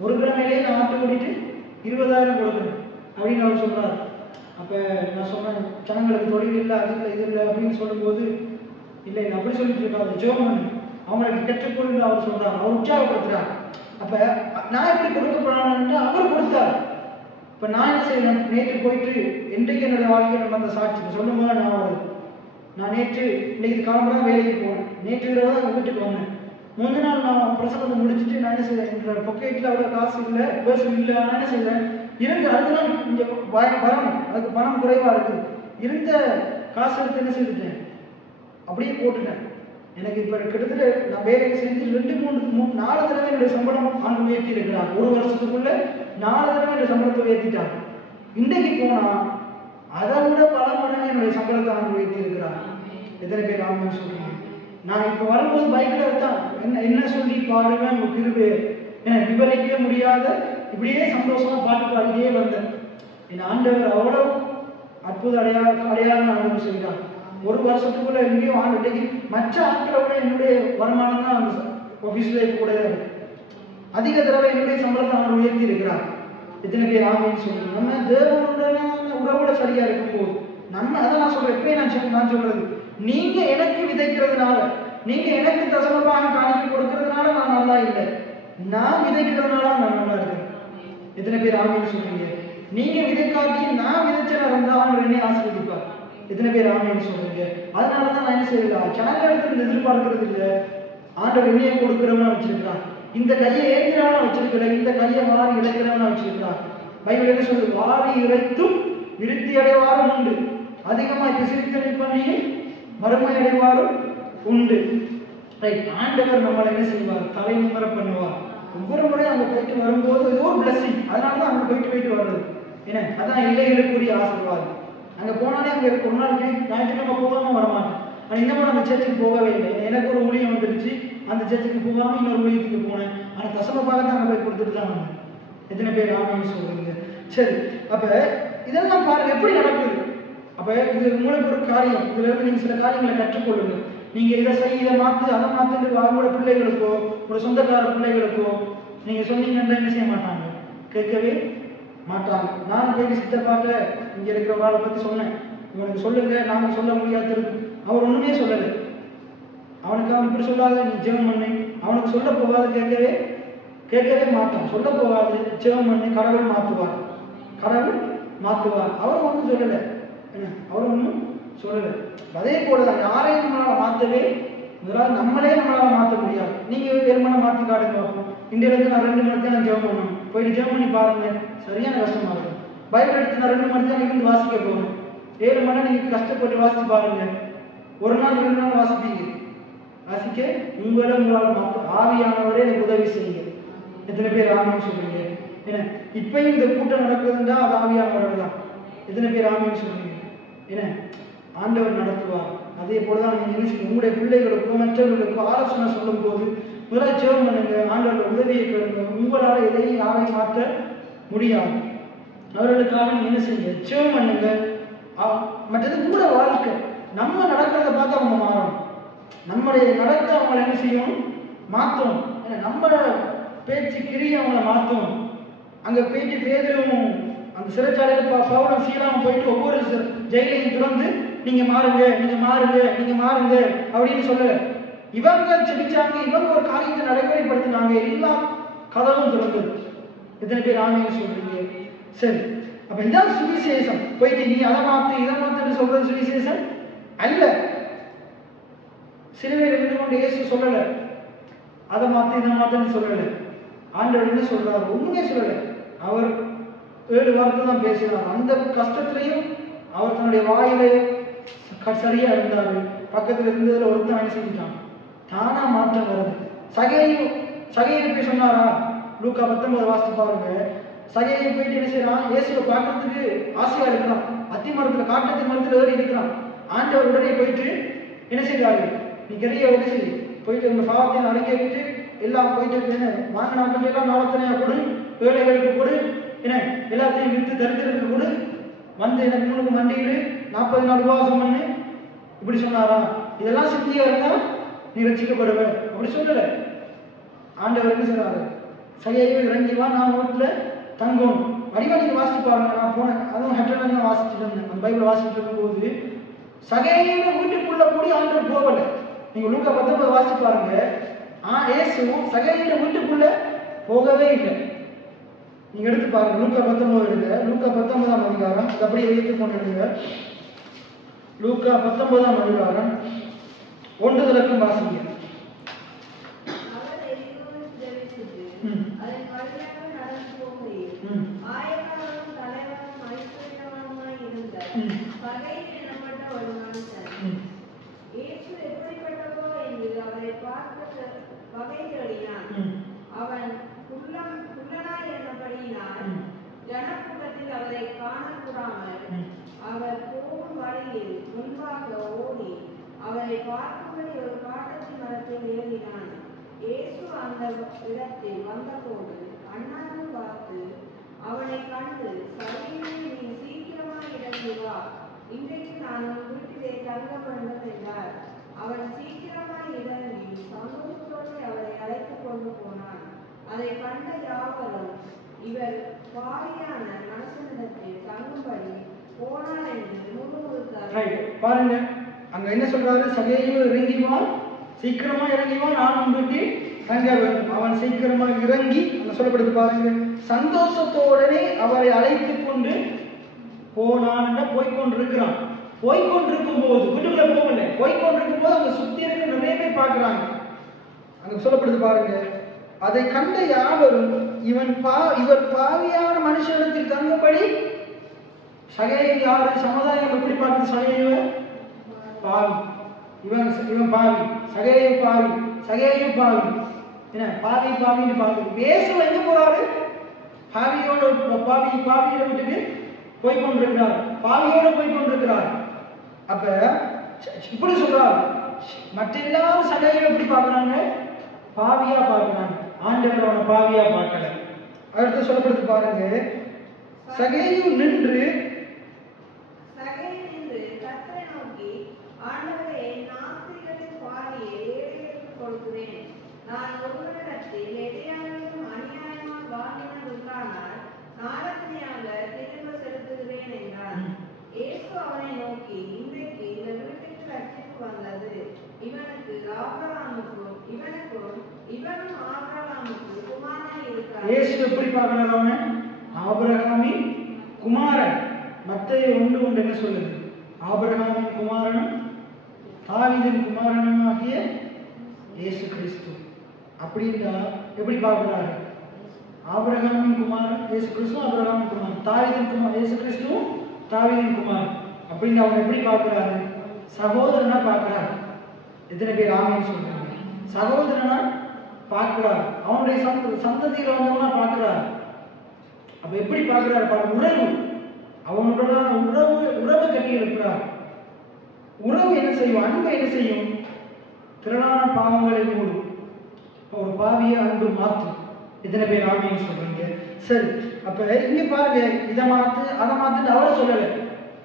ஒரு கிழமையிலேயே நான் ஆட்டோ ஓடிட்டு 20,000 கொடுக்குறேன் அப்படின்னு அவர் சொல்றாரு. அப்ப நான் சொன்னேன், ஜனங்களுக்கு தொழில் இல்லை, அது இல்லை, இது இல்லை அப்படின்னு சொல்லும்போது, இல்லை நான் அப்படி சொல்லிட்டு இருக்காரு, ஜோமன் அவங்களுக்கு கற்றுக்கொள்ள அவர் சொல்றாரு, அவர் உற்சாகப்படுத்துறார். அப்ப நான் எப்படி கொடுக்கப்படான்னு அவர் கொடுத்தார். இப்ப நான் என்ன செய்வேன்? நேற்று போயிட்டு இன்றைக்கு என்னோட வாழ்க்கையில் நடந்த சாட்சி சொல்லும் போது நான் நேற்று இன்னைக்கு காலம்பரம் வேலைக்கு போனேன். நேற்று இரவு தான் வீட்டுக்கு வந்தேன். முந்தின நாள் நான் பிரசங்கத்தை முடிச்சுட்டு நான் என்ன செய்வேன்? என்னோட பொக்கெட்டில் அவ்வளோ காசு இல்லை, பர்ஸ் இல்லை. நான் என்ன செய்வேன்? இருந்து அடுத்த நாள் இங்கே வரணும், அதுக்கு பணம் குறைவா இருக்குது. இருந்த காசு எடுத்து என்ன செய்துட்டேன்? அப்படியே போட்டுட்டேன். எனக்கு இப்போ கிட்டத்தட்ட நான் வேலைக்கு செஞ்சு 4 தடவை என்னுடைய சம்பளம் ஆண்டு உயர்த்தி இருக்கிறாங்க. ஒரு வருஷத்துக்குள்ள 4 தடவை என்னுடைய சம்பளத்தை உயர்த்திட்டாங்க. இன்றைக்கு போனா அதை விட பல மடங்கு என்னுடைய சம்பளத்தை ஆண்டு உயர்த்தி இருக்கிறாங்க. எத்தனை பேர் ஆமான்னு சொல்றீங்க? நான் இப்போ வரும்போது பைக்கில் தான் என்ன சொல்லி பாடுவேன், உங்களுக்கு கிருபை எனக்கு விவரிக்க முடியாத இப்படியே சந்தோஷமா பாட்டு பாடிட்டே வந்தேன். என் ஆண்டவர் அவ்வளவு அற்புத அடையாளம் அனுபவம் செய்தார். ஒரு வருஷத்துக்குள்ள எங்கேயும் ஆண்டு மற்ற ஆட்களை விட என்னுடைய வருமானம் தான் அந்த ஆஃபீஸ்ல கூட அதிக தடவை என்னுடைய சம்பளத்தை அவர் உயர்த்தி இருக்கிறார். எத்தனை பேர் ஆமைன்னு சொல்லுங்க. நம்ம தேவனுடைய உறவோட சரியா இருக்கும்போது நம்ம அதை நான் சொல்றேன். எப்பயே நான் சொல்றது, நீங்க எனக்கு விதைக்கிறதுனால, நீங்க எனக்கு தசமமாக காணிக்கை கொடுக்கறதுனால நான் நல்லா இல்லை, நான் விதைக்கிறதுனால நான் நல்லா இருக்கேன். எத்தனை பேர் ஆமைன்னு சொல்றீங்க? நீங்க விதைக்காட்டி நான் விதைச்ச இருந்தா அவங்க என்னை ஆசீர்வதிப்பார். எத்தனை பேர் ஆமைன்னு சொல்றீங்க? அதனாலதான் நான் என்ன செய்யலாம், ஜனங்களுக்கு எதிர்பார்க்கறது இல்லை. ஆண்டவர் என்னைய கொடுக்கிறவனா வச்சிருக்கான். இந்த கையை ஏற்கிறவனா வச்சிருக்கல, இந்த கையை வாரி இழைக்கிறவனா வச்சிருக்கான். பைபிள் என்ன சொல்லுது? வாரி இழைத்தும் விருத்தி அடைவாரும் உண்டு, அதிகமா பிசித்தனை பண்ணி மறுமை அடைவாரும் உண்டு. ஆண்டவர் நம்மளை என்ன செய்வார்? தலை நிமர பண்ணுவார். ஒவ்வொரு முறையும் அங்க போயிட்டு வரும்போது ஏதோ ஒரு பிளஸிங். அதனாலதான் அங்க போயிட்டு வர்றது. ஏன்னா அதான் இல்லைகளுக்குரிய ஆசீர்வாதம். அங்க போனாலே அங்க ஒரு நாள் ஞாயிற்றுக்கிழமை போகாம வரமாட்டேன். ஆனா இந்த மாதிரி அந்த சர்ச்சுக்கு போகவே இல்லை. எனக்கு ஒரு ஊழியம் வந்துருச்சு, அந்த சர்ச்சுக்கு போகாம இன்னொரு ஊழியத்துக்கு போனேன். ஆனா தசமமாக தான் அங்க போய் கொடுத்துட்டு தான் வந்தேன். எத்தனை பேர் ஆமைன்னு சொல்றீங்க? சரி, அப்ப இதெல்லாம் பாருங்க எப்படி நடக்குது. அப்ப இது உங்களுக்கு ஒரு காரியம். இதுல இருந்து நீங்க சில காரியங்களை கற்றுக்கொள்ளுங்க. நீங்க இதை செய், இதை மாத்து, அதை மாத்துட்டு அவங்களோட பிள்ளைகளுக்கோ ஒரு சொந்தக்கார பிள்ளைகளுக்கோ நீங்க சொன்னீங்கன்னா என்ன செய்ய மாட்டாங்க? கேட்கவே மாட்டாங்க. நான் போய் சித்தப்பாட்ட இங்க இருக்கிற ஒரு ஆளை பத்தி சொன்னேன், இவனுக்கு சொல்லுங்க, நாங்க சொல்ல முடியாது. அவர் ஒண்ணுமே சொல்லலை. அவன் இப்படி சொல்லாத, நீ ஜெபம் பண்ணு, அவனுக்கு சொல்ல போகாது, கேட்கவே மாட்டான். சொல்ல போகாது, ஜெபம் பண்ணு, கடவுள் மாத்துவார், கடவுள் மாத்துவார். அவர் ஒன்றும் சொல்லலை, அவர் ஒன்றும் சொல்லலை. அதே போலதான் யாரையும் நம்மளால மாற்றவே முதலாவது நம்மளே நம்மளால மாற்ற முடியாது. முடியாது. நீங்க 7 மணி மாற்றி காட்டுங்க பார்ப்போம். இந்தியாவிலேருந்து நான் 2 மணி தான் ஜெபம் பண்ணணும். போயிட்டு ஜெபம் பண்ணி பாருங்க, சரியான கஷ்டமா இருக்கும். பைபிள் எடுத்து நான் 2 மணி தான் இருந்து வாசிக்க போகணும். 7 மணி நீங்க கஷ்டப்பட்டு வாசித்து பாருங்க. ஒரு நாள் 2 நாள் வாசிப்பீங்க. வாசிக்க உங்களால் மாற்ற ஆவியானவரே எனக்கு உதவி செய்யுங்க. எத்தனை பேர் ஆமின்னு சொல்றீங்க? ஏன்னா இப்பயும் இந்த கூட்டம் நடக்குதுன்னா அது ஆவியானவர் தான். எத்தனை பேர் ஆமின்னு சொல்றீங்க? ஏன்னா ஆண்டவர் நடத்துவார். அதே போலதான் நீங்க என்ன செய்யுங்க, உங்களுடைய பிள்ளைகளுக்கும் மற்றவர்களுக்கும் ஆலோசனை சொல்லும் போது முதல்ல ஜெபம் பண்ணுங்க, ஆண்டவரோட உதவியை பெறுங்க. உங்களால் எதையும் யாரையும் மாற்ற முடியாது. அவர்களுக்காக நீங்க என்ன செய்யுங்க, ஜெபம் பண்ணுங்க. மற்றது கூட வாழ்க்கை நம்ம நடக்கிறத பார்த்து அவங்க மாறணும். நம்முடைய நடக்க அவங்களை என்ன செய்யணும், மாற்றணும். நம்ம பேச்சு கிரியை அவங்கள மாற்றணும். அங்க போயிட்டு பேதரும் அந்த சிறைச்சாலையில பவுலும் சீலாவும் போயிட்டு ஒவ்வொரு ஜெயிலையும் திறந்து நீங்க மாறுங்க, நீங்க மாறுங்க, நீங்க மாறுங்க அப்படின்னு சொல்லல. இவங்க செபிச்சாங்க, இவங்க ஒரு காரியத்தை நடைமுறைப்படுத்தினாங்க, எல்லா கதவும் திறந்தது. எத்தனை பேர் ஆமைன்னு சொல்றீங்க? சரி, அப்ப இதான் சுவிசேஷம். போயிட்டு நீ அதை மாத்து இதை மாத்துன்னு சொல்றது சுவிசேஷம் அல்ல. சிலுவையில் இருந்து கொண்டு இயேசு சொல்லல அதை மாத்து இதை மாத்துன்னு சொல்லல. ஆண்டவர் என்ன சொல்றாரு? ஒண்ணுமே சொல்லல. அவர் 7 வார்த்தை தான் பேசினார். அந்த கஷ்டத்திலையும் அவர் தன்னுடைய வாயிலே சரியா இருந்தாரு. பக்கத்துல இருந்ததுல ஒருத்தன் என்ன செஞ்சுட்டான், தானா மாற்றம் வருது. சகையை போய் சொன்னாரா? லூக்கா 19 வாசித்து பாருங்க. சகையை போயிட்டு என்ன செய்யறான், இயேசுவை பார்க்கறதுக்கு ஆசையா இருக்கிறான். அத்தி மரத்துல காட்டத்தி மரத்துல ஏறி இருக்கிறான். ஆண்டவர் உடனே போயிட்டு என்ன செய்யறாரு, நீ கரிய என்ன செய்ய போயிட்டு உங்க பாவத்தை அடக்கி விட்டு எல்லாம் போயிட்டு என்ன வாங்கினாக்கள் எல்லாம் நாளத்தனையா கொடு, ஏழைகளுக்கு கொடு, என்ன எல்லாத்தையும் வித்து தரித்திரத்துக்கு கொடு, வந்து எனக்கு முன்னுக்கு மண்டிட்டு 40 நாள் உபவாசம் பண்ணு இப்படி சொன்னாரா? இதெல்லாம் சித்தியா இருந்தா நீ ரசிக்கப்படுவ அப்படி சொல்லல. ஆண்டவர் என்ன சொல்றாரு, சகையை இறங்கி வா, நான் வீட்டுல தங்கும். வடிவா நீங்க வாசிச்சு பாருங்க. நான் போனேன், அதுவும் ஹெட்டர்ல தான் வாசிச்சுட்டு இருந்தேன். அந்த பைபிள் வாசிச்சுட்டு இருக்கும்போது சகையோட வீட்டுக்குள்ள கூடி ஆண்டவர் போகல. நீங்க லூக்கா 19 வாசிச்சு பாருங்க. இயேசு சகையோட வீட்டுக்குள்ள போகவே இல்லை. நீங்க எடுத்து பாருங்க, லூக்கா 19 எடுங்க. லூக்கா 19ஆம் அதிகாரம், அது அப்படியே எழுதி கொண்டுடுங்க. லூக்கா 19ஆம் அதிகாரம் 1 தொடக்கம் வாசிங்க. அவன் குள்ளனாய் என்னபடியினால் ஜனக்கூட்டத்தில் அவரை காணக்கூடாமல் அவர் போகும் வழியில் முன்பாக ஓடி அவரை பார்க்கும்படி ஒரு காட்டத்தி மரத்தில் ஏறினான். இயேசு அந்த இடத்தில் வந்தபோது அண்ணாந்து பார்த்து அவனை கண்டு, சகையே, நீ சீக்கிரமாய் இறங்கி வா, இன்றைக்கு நான் உன் வீட்டிலே தங்க வேண்டும் என்றார். அவன் சீக்கிரமாய் இறங்கி சந்தோஷத்தோடு அவரை அழைத்துக் கொண்டு போனான். அதை கண்ட யாவரும் இவர் பாரியான மனுஷனிடத்தில் தங்கும்படி போனார் என்று முறுமுறுத்தார்கள். பாருங்க, அங்க என்ன சொல்றாரு, சகையோ இறங்கிவான், சீக்கிரமா இறங்கிவான், நான் உங்ககிட்ட தங்க வேண்டும். அவன் சீக்கிரமா இறங்கி அங்க சொல்லப்படுது பாருங்க, சந்தோஷத்தோடனே அவரை அழைத்துக் கொண்டு போனான். போய்கொண்டிருக்கிறான். போய்கொண்டிருக்கும் போது வீட்டுக்குள்ள போகல, போய்கொண்டிருக்கும் போது அங்க சுத்தி இருக்க நிறைய பேர் பார்க்கிறாங்க. அங்க சொல்லப்படுது பாருங்க, அதை கண்ட யாவரும் இவர் பாவியான மனுஷனிடத்தில் தங்கும்படி. சகையை யாரு சமுதாயம் எப்படி பார்த்து, சகையோ பாவி, இவன் பாவி, சகையை பாவி, சகையை பாவி, என்ன பாவி பாவின்னு பார்த்து பேச எங்க போறாரு, பாவியோட பாவியோட விட்டுட்டு போய்கொண்டிருக்கிறார், பாவியோட போய்கொண்டிருக்கிறார். அப்ப இப்படி சொல்றாரு, மற்ற எல்லாரும் சகையை எப்படி பார்க்கறாங்க, பாவியா பார்க்கிறாங்க. ஆண்டவர் அவனை பாவியா பார்க்கல. அடுத்து சொல்லப்படுது பாருங்க, சகையும் நின்று கர்த்தரை நோக்கி, ஆண்டவரே, நாஸ்திரிகளின் பாவியை ஏழைகளுக்கு கொடுக்கிறேன். நான் ஒருவரிடத்தில் எதையாவது அநியாயமாக வாங்கினது உண்டானால் நாளத்தனையாக திரும்ப செலுத்துகிறேன் என்றான். இயேசு அவனை நோக்கி, இன்றைக்கு இந்த வீட்டுக்கு ரட்சிப்பு வந்தது. இவனும் ஆபிரகாமுக்கு குமாரன் இருக்கிறார். இயேசு எப்படி பார்க்கிறார் அவனை? ஆபிரகாமின் குமாரன். மத்தேயு 1:1 என்ன சொல்லுது? ஆபிரகாமின் குமாரனும் தாவீதின் குமாரனும் ஆகிய இயேசு கிறிஸ்து. அப்படின்னா எப்படி பார்க்கிறாரு? ஆபிரகாமின் குமாரன் இயேசு கிறிஸ்து, ஆபிரகாமின் குமாரன் தாவீதின் குமாரன் இயேசு கிறிஸ்து, தாவீதின் குமாரன் அப்படின்னு அவங்க எப்படி பார்க்கிறாரு? சகோதரனா பார்க்கிறாரு. எத்தனை பேர் ஆமென் சொல்றாங்க? சகோதரனா பார்க்கிறார். அவனுடைய சந்ததியில வந்தவனா பார்க்கிறார். அப்ப எப்படி பார்க்கிறார் பாரு, உறவு, அவனுடனான உறவு கட்டி இருக்கிறார். உறவு என்ன செய்யும்? அன்பு என்ன செய்யும்? திரளான பாவங்களை மூடும். ஒரு பாவிய அன்பு மாற்றும். எத்தனை பேர் ஆமென் சொல்றீங்க? சரி, அப்ப இங்க பாருங்க, இதை மாத்து அதை மாத்துன்னு அவர் சொல்லலை.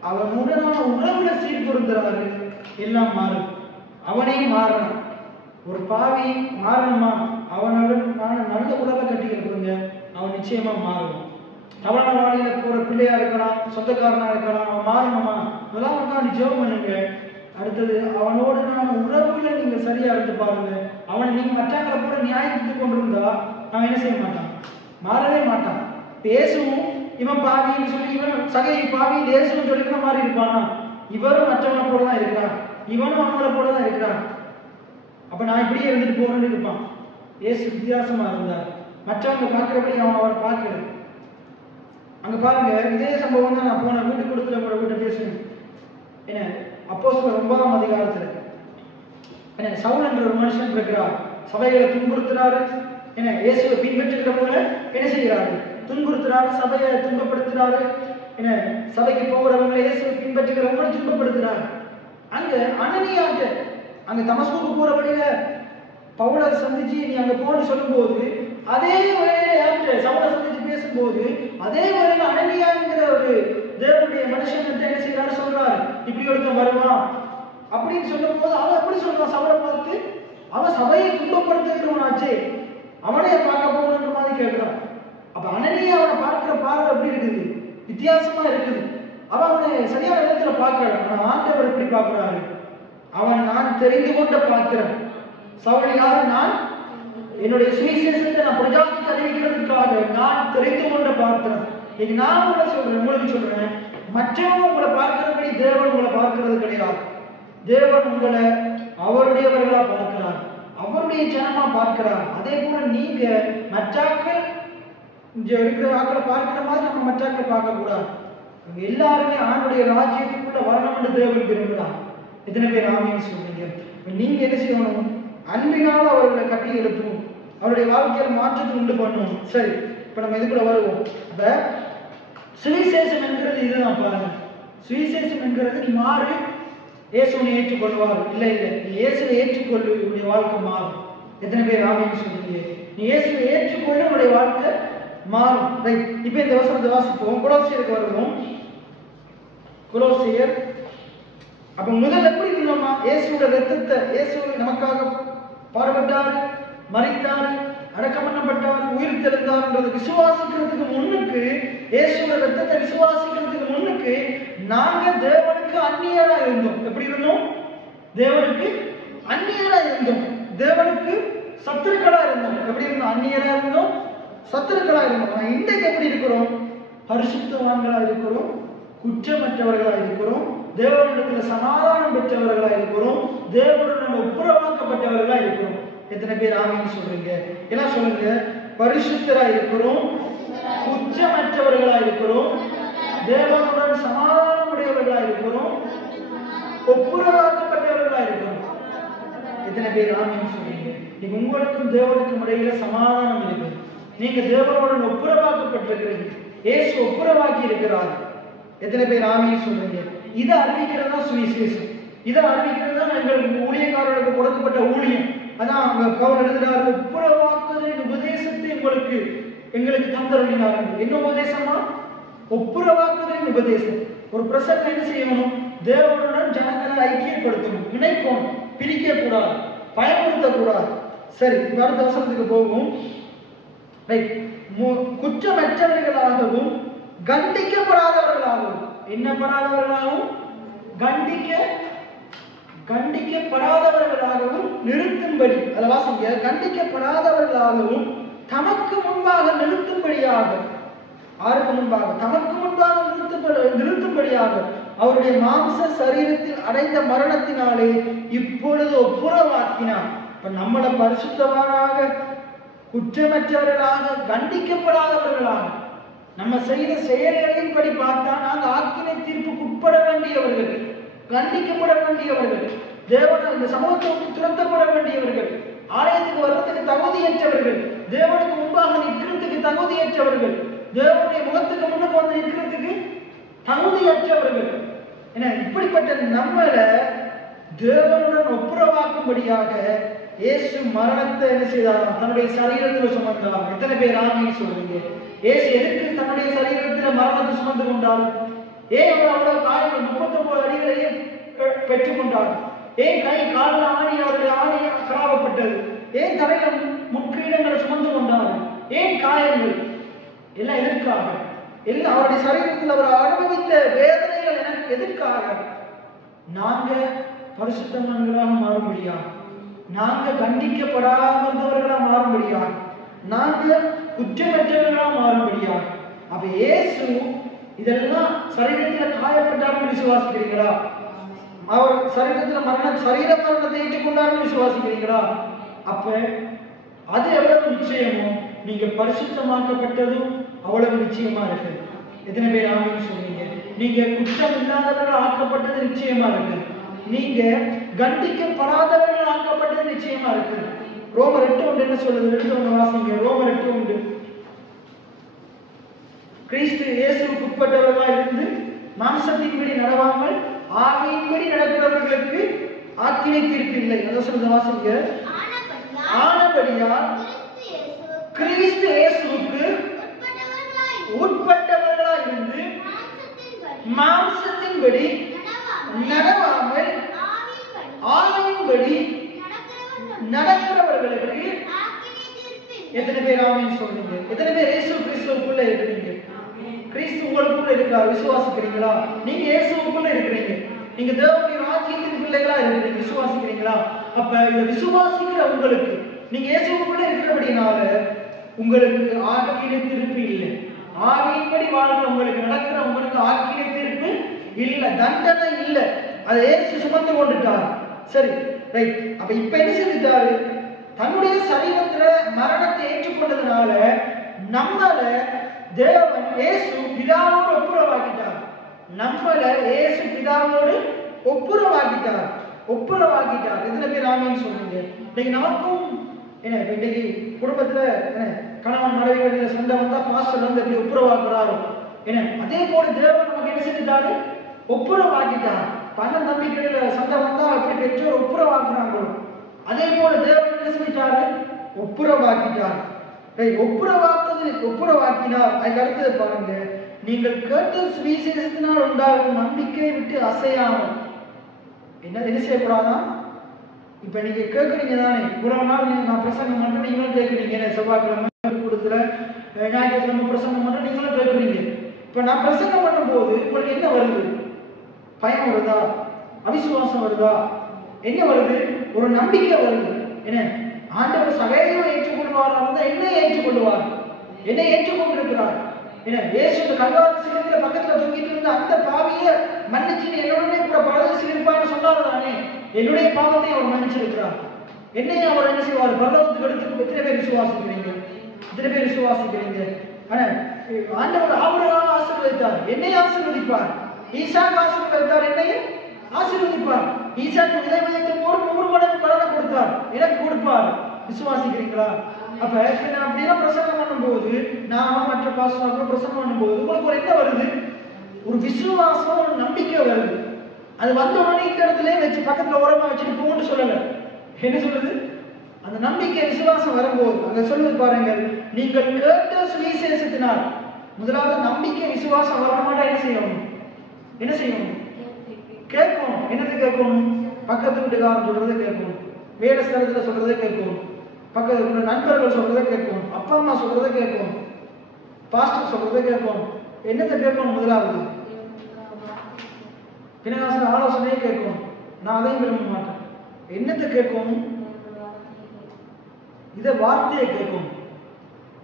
அவனுடனான உறவுல சீர்பொருந்துறாரு, எல்லாம் மாறும். அவனையும் மாறணும். ஒரு பாவி மாறணுமா? அவனுடன் நல்ல உறவை கட்டி இருக்கிறீங்க, அவன் நிச்சயமா மாறுவான். தவறான வாழியில போற பிள்ளையா இருக்கலாம், சொந்தக்காரனா இருக்கலாம், அவன் மாறணுமா? முதலாம் உட்காந்து ஜெபம் பண்ணுங்க. அடுத்தது அவனோடு நான் உறவுல நீங்க சரியா இருந்து பாருங்க. அவன் நீங்க மற்றவங்களை கூட நியாயத்துக்கு கொண்டு இருந்தா அவன் என்ன செய்ய மாட்டான்? மாறவே மாட்டான். பேசுவும் இவன் பாவின்னு சொல்லி இவன் சகை பாவி தேசம் சொல்லிக்கிற மாதிரி இருப்பானா? இவரும் மற்றவனை போல தான் இருக்கிறான், இவனும் அவங்கள போல தான் இருக்கிறான். அப்ப நான் இப்படியே இருந்துட்டு போறேன்னு இருப்பான். ஏசு வித்தியாசமா இருந்தார். மற்றவங்க பார்க்கிறபடி அவன் அவரை பார்க்கல. அங்க பாருங்க, இதே சம்பவம் தான் நான் போன வீட்டு கொடுத்துல உங்களோட வீட்டை பேசுறேன். என்ன அப்போஸ்தலர் 9ஆம் அதிகாரத்துல என்ன சவுல் என்ற ஒரு மனுஷன் இருக்கிறார். சபைகளை துன்புறுத்துறாரு. என்ன இயேசுவை பின்பற்றுகிற போல என்ன செய்கிறாரு? துன்புறுத்துறாரு, சபையை துன்பப்படுத்துறாரு. என்ன சபைக்கு போகிறவங்களை இயேசுவை பின்பற்றுகிறவங்களை துன்பப்படுத்துறாரு. அங்க அனனியாட்ட அங்க தமஸ்குக்கு போற வழியில பவுலை சந்திச்சு நீ அங்க போன்னு சொல்லும் போது, அதே வழியில சவுலை சந்திச்சு பேசும்போது அதே வழியில அனனியாங்கிற ஒரு தேவனுடைய மனுஷன் என்ன செய்யறாரு? சொல்றாரு, இப்படி ஒருத்தன் வருவான் அப்படின்னு சொல்லும் போது அவன் எப்படி சொல்றான்? சவுலை பார்த்து அவன் சபையை துன்பப்படுத்துகிறவனாச்சே, அவனைய பார்க்க போகணுன்ற மாதிரி கேட்கிறான். அப்ப அனனியா அவனை பார்க்கிற பார்வை எப்படி இருக்குது? வித்தியாசமா இருக்குது. அவனை சரியான விதத்துல பார்க்கல. ஆனா ஆண்டவர் எப்படி பார்க்கிறாரு? அவன் நான் தெரிந்து கொண்ட பாத்திரம். சவுல் யாரு? நான் என்னுடைய சுவிசேஷத்தை நான் பிரஜாதிக்கு அறிவிக்கிறதுக்காக நான் தெரிந்து கொண்ட பாத்திரம். இன்னைக்கு நான் உங்களை சொல்றேன், உங்களுக்கு சொல்றேன், மற்றவங்க உங்களை பார்க்கிறபடி தேவன் உங்களை பார்க்கிறது கிடையாது. தேவன் உங்களை அவருடையவர்களா பார்க்கிறார், அவருடைய ஜனமா பார்க்கிறார். அதே போல நீங்க மற்றாக்கள் இங்க இருக்கிற ஆக்களை பார்க்கிற மாதிரி நம்ம மற்றாக்களை பார்க்க கூடாது. எல்லாருமே ஆண்டுடைய ராஜ்யத்துக்குள்ள வரணும் என்று தேவன் விரும்புகிறார். எத்தனை பேர் ஆமென் சொல்றீங்க? நீங்க என்ன செய்யணும்? அன்பினால் அவர்களை கட்டி எழுப்பணும், அவருடைய வாழ்க்கையில் மாற்றத்தை உண்டு பண்ணணும். சரி, இப்ப நம்ம இதுக்குள்ள வருவோம். அப்ப சுவிசேஷம் என்கிறது இதுதான் பாருங்க. சுவிசேஷம் என்கிறது நீ மாறு, இயேசுவை ஏற்றுக்கொள்வார். இல்ல இல்ல, நீ இயேசுவை ஏற்றுக்கொள்ளு, உன்னுடைய வாழ்க்கை மாறும். எத்தனை பேர் ஆமென் சொல்றீங்க? நீ இயேசுவை ஏற்றுக்கொள்ளு, உன்னுடைய வாழ்க்கை மாறும். ரைட், இப்ப இந்த வசனத்தை வாசிப்போம். கொலோசியருக்கு வருவோம். கொலோசியர் அப்ப முதல்ல எப்படி இருந்தோமா? இயேசுவோட ரத்தத்தை, இயேசு நமக்காக பாடுபட்டார், மரித்தார், அடக்கம் பண்ணப்பட்டார், உயிர் தெழுந்தார்ன்றது விசுவாசிக்கிறதுக்கு முன்னுக்கு, இயேசுவோட ரத்தத்தை விசுவாசிக்கிறதுக்கு முன்னுக்கு நாங்க தேவனுக்கு அந்நியரா இருந்தோம். எப்படி இருந்தோம்? தேவனுக்கு அந்நியரா இருந்தோம், தேவனுக்கு சத்துருக்களா இருந்தோம். எப்படி இருந்தோம்? அந்நியரா இருந்தோம், சத்துருக்களா இருந்தோம். ஆனா இன்றைக்கு எப்படி இருக்கிறோம்? பரிசுத்தவான்களா இருக்கிறோம், குற்றமற்றவர்களா இருக்கிறோம், தேவனிடத்துல சமாதானம் பெற்றவர்களா இருக்கிறோம், தேவனுடன் ஒப்புரவாக்கப்பட்டவர்களா இருக்கிறோம். எத்தனை பேர் ஆமென் சொல்றீங்க? எல்லாம் சொல்லுங்க. பரிசுத்தரா இருக்கிறோம், குற்றமற்றவர்களா இருக்கிறோம், தேவனுடன் சமாதானம் உடையவர்களா இருக்கிறோம், ஒப்புரவாக்கப்பட்டவர்களா இருக்கிறோம். எத்தனை பேர் ஆமென் சொல்றீங்க? நீங்க உங்களுக்கும் தேவனுக்கும் இடையில சமாதானம் இருக்கு. நீங்க தேவனுடன் ஒப்புரவாக்கப்பட்டிருக்கிறீங்க. இயேசு ஒப்புரவாக்கி இருக்கிறார். எத்தனை பேர் ஆமென் சொல்றீங்க? இதை அறிவிக்கிறதா சுவிசேஷம். இதை அறிவிக்கிறதா எங்களுக்கு ஊழியக்காரர்களுக்கு கொடுக்கப்பட்ட ஊழியம். அதான் அவங்க பவுல் எழுதுகிறார், ஒப்புரவாக்குதலின் உபதேசத்தை எங்களுக்கு தந்தருளினார்கள். என்ன உபதேசமா? ஒப்புரவாக்குதலின் உபதேசம். ஒரு பிரசங்கம் என்ன செய்யணும்? தேவனுடன் ஜனங்களை ஐக்கியப்படுத்தணும், இணைக்கணும், பிரிக்க கூடாது, பயன்படுத்தக்கூடாது. சரி, அடுத்த வசனத்துக்கு போகும். குற்றமற்றவர்களாகவும் கண்டிக்கப்படாதவர்களாகவும், என்ன படாதவர்களாகவும்? கண்டிக்கப்படாதவர்களாகவும் நிறுத்தும்படி, அதை வாசிங்க. கண்டிக்கப்படாதவர்களாகவும் தமக்கு முன்பாக நிறுத்தும்படியாக, யாருக்கு முன்பாக? தமக்கு முன்பாக நிறுத்தும்படியாக அவருடைய மாம்ச சரீரத்தில் அடைந்த மரணத்தினாலே இப்பொழுது ஒப்புரவாக்கினார். இப்ப நம்மளை பரிசுத்தவானாக, குற்றமற்றவர்களாக, கண்டிக்கப்படாதவர்களாக, நம்ம செய்த செயல்களின் படி பார்த்தா நாங்க ஆக்கினை தீர்ப்புக்கு உட்பட வேண்டியவர்கள், கண்டிக்கப்பட வேண்டியவர்கள், தேவன் இந்த சமூகத்தை துரத்தப்பட வேண்டியவர்கள், ஆலயத்துக்கு வர்றதுக்கு தகுதியற்றவர்கள், தேவனுக்கு முன்பாக நிற்கிறதுக்கு தகுதியற்றவர்கள், தேவனுடைய முகத்துக்கு முன்னுக்கு வந்து நிற்கிறதுக்கு தகுதியற்றவர்கள். ஏன்னா இப்படிப்பட்ட நம்மளை தேவனுடன் ஒப்புரவாக்கும்படியாக இயேசு மரணத்தை என்ன செய்தாராம்? தன்னுடைய சரீரத்தில் சுமந்தார். எத்தனை பேர் ஆமீன் சொல்றீங்க? இயேசு எதற்கு தன்னுடைய சரீரத்தில் மரணத்தை சுமந்து கொண்டார்? ஏன் அவர் அவ்வளவு காயங்கள் 39 அடிகளையே பெற்றுக் கொண்டார்? ஏன் கை காலில் ஆணி, அவருடைய ஆணி கராவப்பட்டது? ஏன் தலையில முட்கிரீடங்களை சுமந்து கொண்டார்? ஏன் காயங்கள்? எல்லாம் எதற்காக? எல்லாம் அவருடைய சரீரத்தில் அவர் அனுபவித்த வேதனைகள் எனக்கு எதற்காக? நாங்க பரிசுத்தவான்களாக மாறும்படியா, நாங்க கண்டிக்கப்படாதவர்களா மாறும்படியா, நாங்க குற்றமற்றவர்களா மாறும்படியா. அப்ப இயேசு இதெல்லாம் சரீரத்தில் காயப்பட்டார்னு விசுவாசிக்கிறீங்களா? அவர் சரீரத்தில் சரீர மரணத்தை ஏற்றுக்கொண்டார்னு விசுவாசிக்கிறீங்களா? அப்ப அது எவ்வளவு நிச்சயமோ நீங்க பரிசுத்தமாக்கப்பட்டதும் அவ்வளவு நிச்சயமா இருக்கு. எத்தனை பேர் ஆமீன் சொன்னீங்க? நீங்க குற்றம் இல்லாதவர்கள் ஆக்கப்பட்டது நிச்சயமா இருக்கு. நீங்க கண்டிக்கப்படாதவர்கள் ஆக்கப்பட்டது நிச்சயமா இருக்கு. ரோமர் 8:1 என்ன சொல்லுது? எடுத்து வாசிங்க. ரோமர் 8:1. கிறிஸ்து இயேசுவுக்கு உட்பட்டவர்களாக இருந்து மாம்சத்தின்படி நடவாமல் ஆவியின்படி நடக்கிறவர்களுக்கு ஆக்கினை தீர்ப்பு இல்லை. அதான் சொல்லுது, வாசிங்க. ஆனபடியால் கிறிஸ்து இயேசுவுக்கு உட்பட்டவர்களாய் இருந்து மாம்சத்தின்படி நடவாமல் ஆவியின்படி நடக்கிறவர்களுக்கு. எத்தனை பேர் ஆமீன் சொல்றீங்க? எத்தனை பேர் இயேசு கிறிஸ்துவுக்குள்ள இருக்கிறீங்க? கிறிஸ்து உங்களுக்குள்ள இருக்கிறார், விசுவாசிக்கிறீங்களா? நீங்க இயேசுவுக்குள்ள இருக்கிறீங்க, நீங்க தேவனுடைய ராஜ்யத்தின் பிள்ளைகளா இருக்கிறீங்க, விசுவாசிக்கிறீங்களா? அப்ப இதை விசுவாசிக்கிற உங்களுக்கு, நீங்க இயேசுவுக்குள்ள இருக்கிறபடினால உங்களுக்கு ஆக்கினை தீர்ப்பு இல்லை. ஆவியின்படி வாழ்ற உங்களுக்கு, நடக்கிற உங்களுக்கு ஆக்கினை தீர்ப்பு இல்லை, தண்டனை இல்லை. அதை இயேசு சுமந்து கொண்டுட்டார். சரி, ரைட். அப்ப இப்ப என்ன செஞ்சுட்டாரு? தன்னுடைய சரீரத்துல மரணத்தை ஏற்றுக்கொண்டதுனால நம்மள தேவன் இயேசு பிதாவோடு ஒப்புரவாக்கிட்டார். நம்மள இயேசு பிதாவோடு ஒப்புரவாக்கிட்டார். எத்தனை பேர் ஆமீன் சொல்றீங்க? இன்னைக்கு நமக்கும் என்ன, இன்னைக்கு குடும்பத்துல என்ன கணவன் மனைவிகளில சண்டை வந்தா பாஸ்டர் வந்து எப்படி ஒப்புரவாக்குறாரு என்ன, அதே போல தேவன் நமக்கு என்ன செஞ்சுட்டாரு? ஒப்புரவாக்கிட்டார். அண்ணன் தம்பிகளில சண்டை வந்தா எப்படி பெற்றோர் ஒப்புரவாக்குறாங்களோ அதே போல தேவன் என்ன செஞ்சிட்டாரு? ஒப்புரவாக்கிட்டார். ஒப்புரவாக்கினார். அதுக்கு அடுத்தது பாருங்க, நீங்கள் கேட்ட சுவிசேஷத்தினால் உண்டாகும் நம்பிக்கையை விட்டு அசையாமல் என்ன செய்யக்கூடாதா? இப்ப நீங்க கேட்குறீங்க தானே, இவ்வளவு நாள் நான் பிரசங்கம் பண்றேன், நீங்களும் கேட்குறீங்க. செவ்வாய்க்கிழமை கூடத்துல ஞாயிற்றுக்கிழமை பிரசங்கம் பண்றேன், நீங்களும் கேட்குறீங்க. இப்ப நான் பிரசங்கம் பண்ணும் போது உங்களுக்கு என்ன வருது? பயம் வருதா? அவிசுவாசம் வருதா? என்ன வருது? ஒரு நம்பிக்கை வருது. என்ன, ஆண்டவர் சகையை ஏற்றுக்கொள்வார், என்னை ஏற்றுக்கொள்வார், என்னை ஏற்றுக்கொண்டிருக்கிறார். என்ன, இயேசு கல்வாரி சிலுவையில பக்கத்துல தூங்கிட்டு இருந்த அந்த பாவியை மன்னிச்சு என்னுடனே கூட பரதேசி இருப்பான்னு சொன்னாரு தானே, என்னுடைய பாவத்தை அவர் மன்னிச்சிருக்கிறார். என்னையும் அவர் என்ன செய்வார்? பரலோகத்துக்கு எடுத்து. எத்தனை பேர் விசுவாசிக்கிறீங்க? எத்தனை பேர் விசுவாசிக்கிறீங்க? ஆனா ஆண்டவர் ஆபிரகாமை ஆசீர்வதித்தார், என்னை ஆசீர்வதிப்பார். ஈசாக்கு ஆசீர்வதித்தார், என்னையும் ஆசீர்வதிப்பார். ஈசாக்கு விதைவதற்கு 100 மடங்கு பலனை கொடுத்தார், எனக்கு கொடுப்பார். விசுவாசிக்கிறீங்களா? அப்ப நான் அப்படியெல்லாம் பிரசங்கம் பண்ணும்போது, நான் மற்ற பாஸ்டர் பிரசங்கம் பண்ணும்போது உங்களுக்கு ஒரு என்ன வருது? ஒரு விசுவாசம், ஒரு நம்பிக்கை வருது. அது வந்த உடனே இந்த இடத்துல வச்சு பக்கத்துல ஓரமா வச்சுட்டு போன்னு சொல்லல. என்ன சொல்லுது? அந்த நம்பிக்கை விசுவாசம் வரும்போது அங்க சொல்லுது பாருங்கள், நீங்கள் கேட்ட சுவிசேஷத்தினால். முதலாவது நம்பிக்கை விசுவாசம் வர மாட்டா என்ன செய்யணும்? என்ன செய்யணும்? கேட்கணும். என்னது கேட்கணும்? பக்கத்து வீட்டுக்காரன் சொல்றதை கேட்கணும், வேலை ஸ்தலத்துல சொல்றதை கேட்கணும், பக்கத்துல நண்பர்கள் சொல்றதை கேட்கணும், அப்பா அம்மா சொல்றதை கேட்கணும், பாஸ்டர் சொல்றதை கேட்கணும். என்னத்தை கேட்கணும்? முதலாவது பின்னகாசன் ஆலோசனையை கேட்கணும். நான் அதையும் விரும்ப மாட்டேன். என்னத்தை கேட்கணும்? இத வார்த்தையை கேட்கணும்.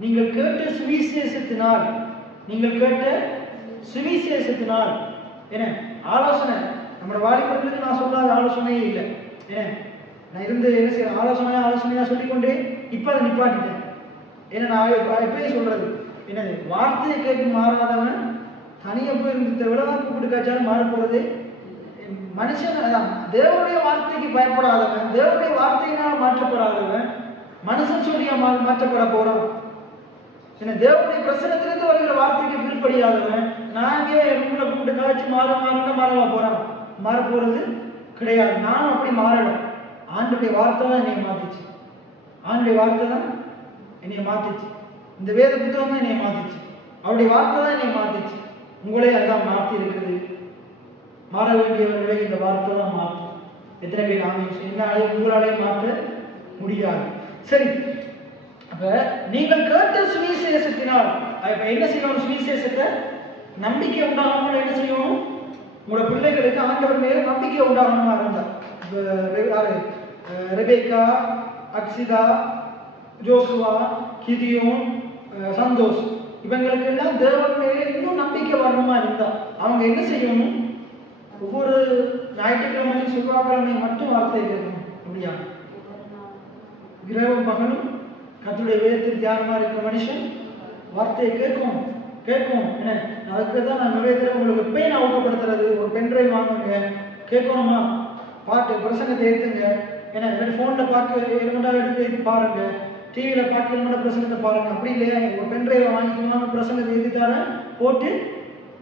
நீங்கள் கேட்ட சுவிசேஷத்தினால், நீங்கள் கேட்ட சுவிசேஷத்தினால். என்ன ஆலோசனை? நம்மளோட வாலிபர்களுக்கு நான் சொல்லாத ஆலோசனையே இல்லை. என்ன, நான் இருந்து என்ன செய்ய ஆலோசனையா சொல்லிக்கொண்டே இப்போ அதை நிப்பாட்டிட்டேன். ஏன்னா நான் எப்பயும் சொல்றது என்னது, வார்த்தையை கேட்டு மாறாதவன் தனியாக போய் இருந்து விடதான் கூப்பிட்டு காய்ச்சாலும் மாற போறது மனுஷன். அதான் தேவனுடைய வார்த்தைக்கு பயப்படாதவன், தேவனுடைய வார்த்தையினால் மாற்றப்படாதவன் மனுஷன் சொல்லியா மாற்றப்பட போறான். என்ன தேவனுடைய பிரசனத்திலிருந்து வருகிற வார்த்தைக்கு கீழ்ப்படியாதவன் நாங்கே உங்களை கூப்பிட்டு காய்ச்சி மாறவா போறான். மாற போறது கிடையாது. நானும் அப்படி மாறணும். ஆண்டுடைய வார்த்தை தான் என்னை மாத்துச்சு. ஆண்டுடைய வார்த்தை தான் என்னை மாத்துச்சு. இந்த வேத புத்தகம் தான் என்னை மாத்துச்சு. அவருடைய வார்த்தை தான் என்னை மாத்துச்சு. உங்களே அதான் மாற்றி இருக்குது. மாற வேண்டியவர்களை இந்த வார்த்தை தான் மாற்றும். எத்தனை பேர் ஆமீன்? என்னாலே உங்களாலே மாற்ற முடியாது. சரி, அப்ப நீங்கள் கேட்ட சுவிசேஷத்தினால் என்ன செய்யணும்? சுவிசேஷத்தை நம்பிக்கை உண்டாகணும். என்ன செய்யணும்? உங்களோட பிள்ளைகளுக்கு ஆண்டவர் மேல நம்பிக்கை உண்டாகணுமா இருந்தா ரெபேக்கா, அக்ஷிதா, ஜோசுவா, கிதியோன், சந்தோஷ் இவங்களுக்கு எல்லாம் தேவன் மேலே இன்னும் நம்பிக்கை வரணுமா இருந்தா அவங்க என்ன செய்யணும்? ஒவ்வொரு ஞாயிற்றுக்கிழமையும் செவ்வாய்க்கிழமையும் மட்டும் வார்த்தை கேட்கணும். அப்படியா? இரவும் பகலும் கர்த்தருடைய வேதத்தில் தியானமா இருக்கிற மனுஷன் வார்த்தையை கேட்கும். என்ன அதுக்கு தான் நான் நிறைய தடவை உங்களுக்கு எப்பயும் நான் ஊக்கப்படுத்துறது, ஒரு பென்ட்ரைவ் வாங்குங்க, கேட்கணுமா பாட்டு பிரசங்கத்தை ஏற்றுங்க. ஏன்னா ஃபோனில் பார்க்க எலுமெண்டாக எடுத்து பாருங்க, டிவியில் பார்க்க எலுமெண்டா பிரசங்கத்தை பாருங்க. அப்படி இல்லையா ஒரு பென்ட்ரைவை வாங்கிக்கணும், பிரசங்கத்தை ஏற்றி தரேன் போட்டு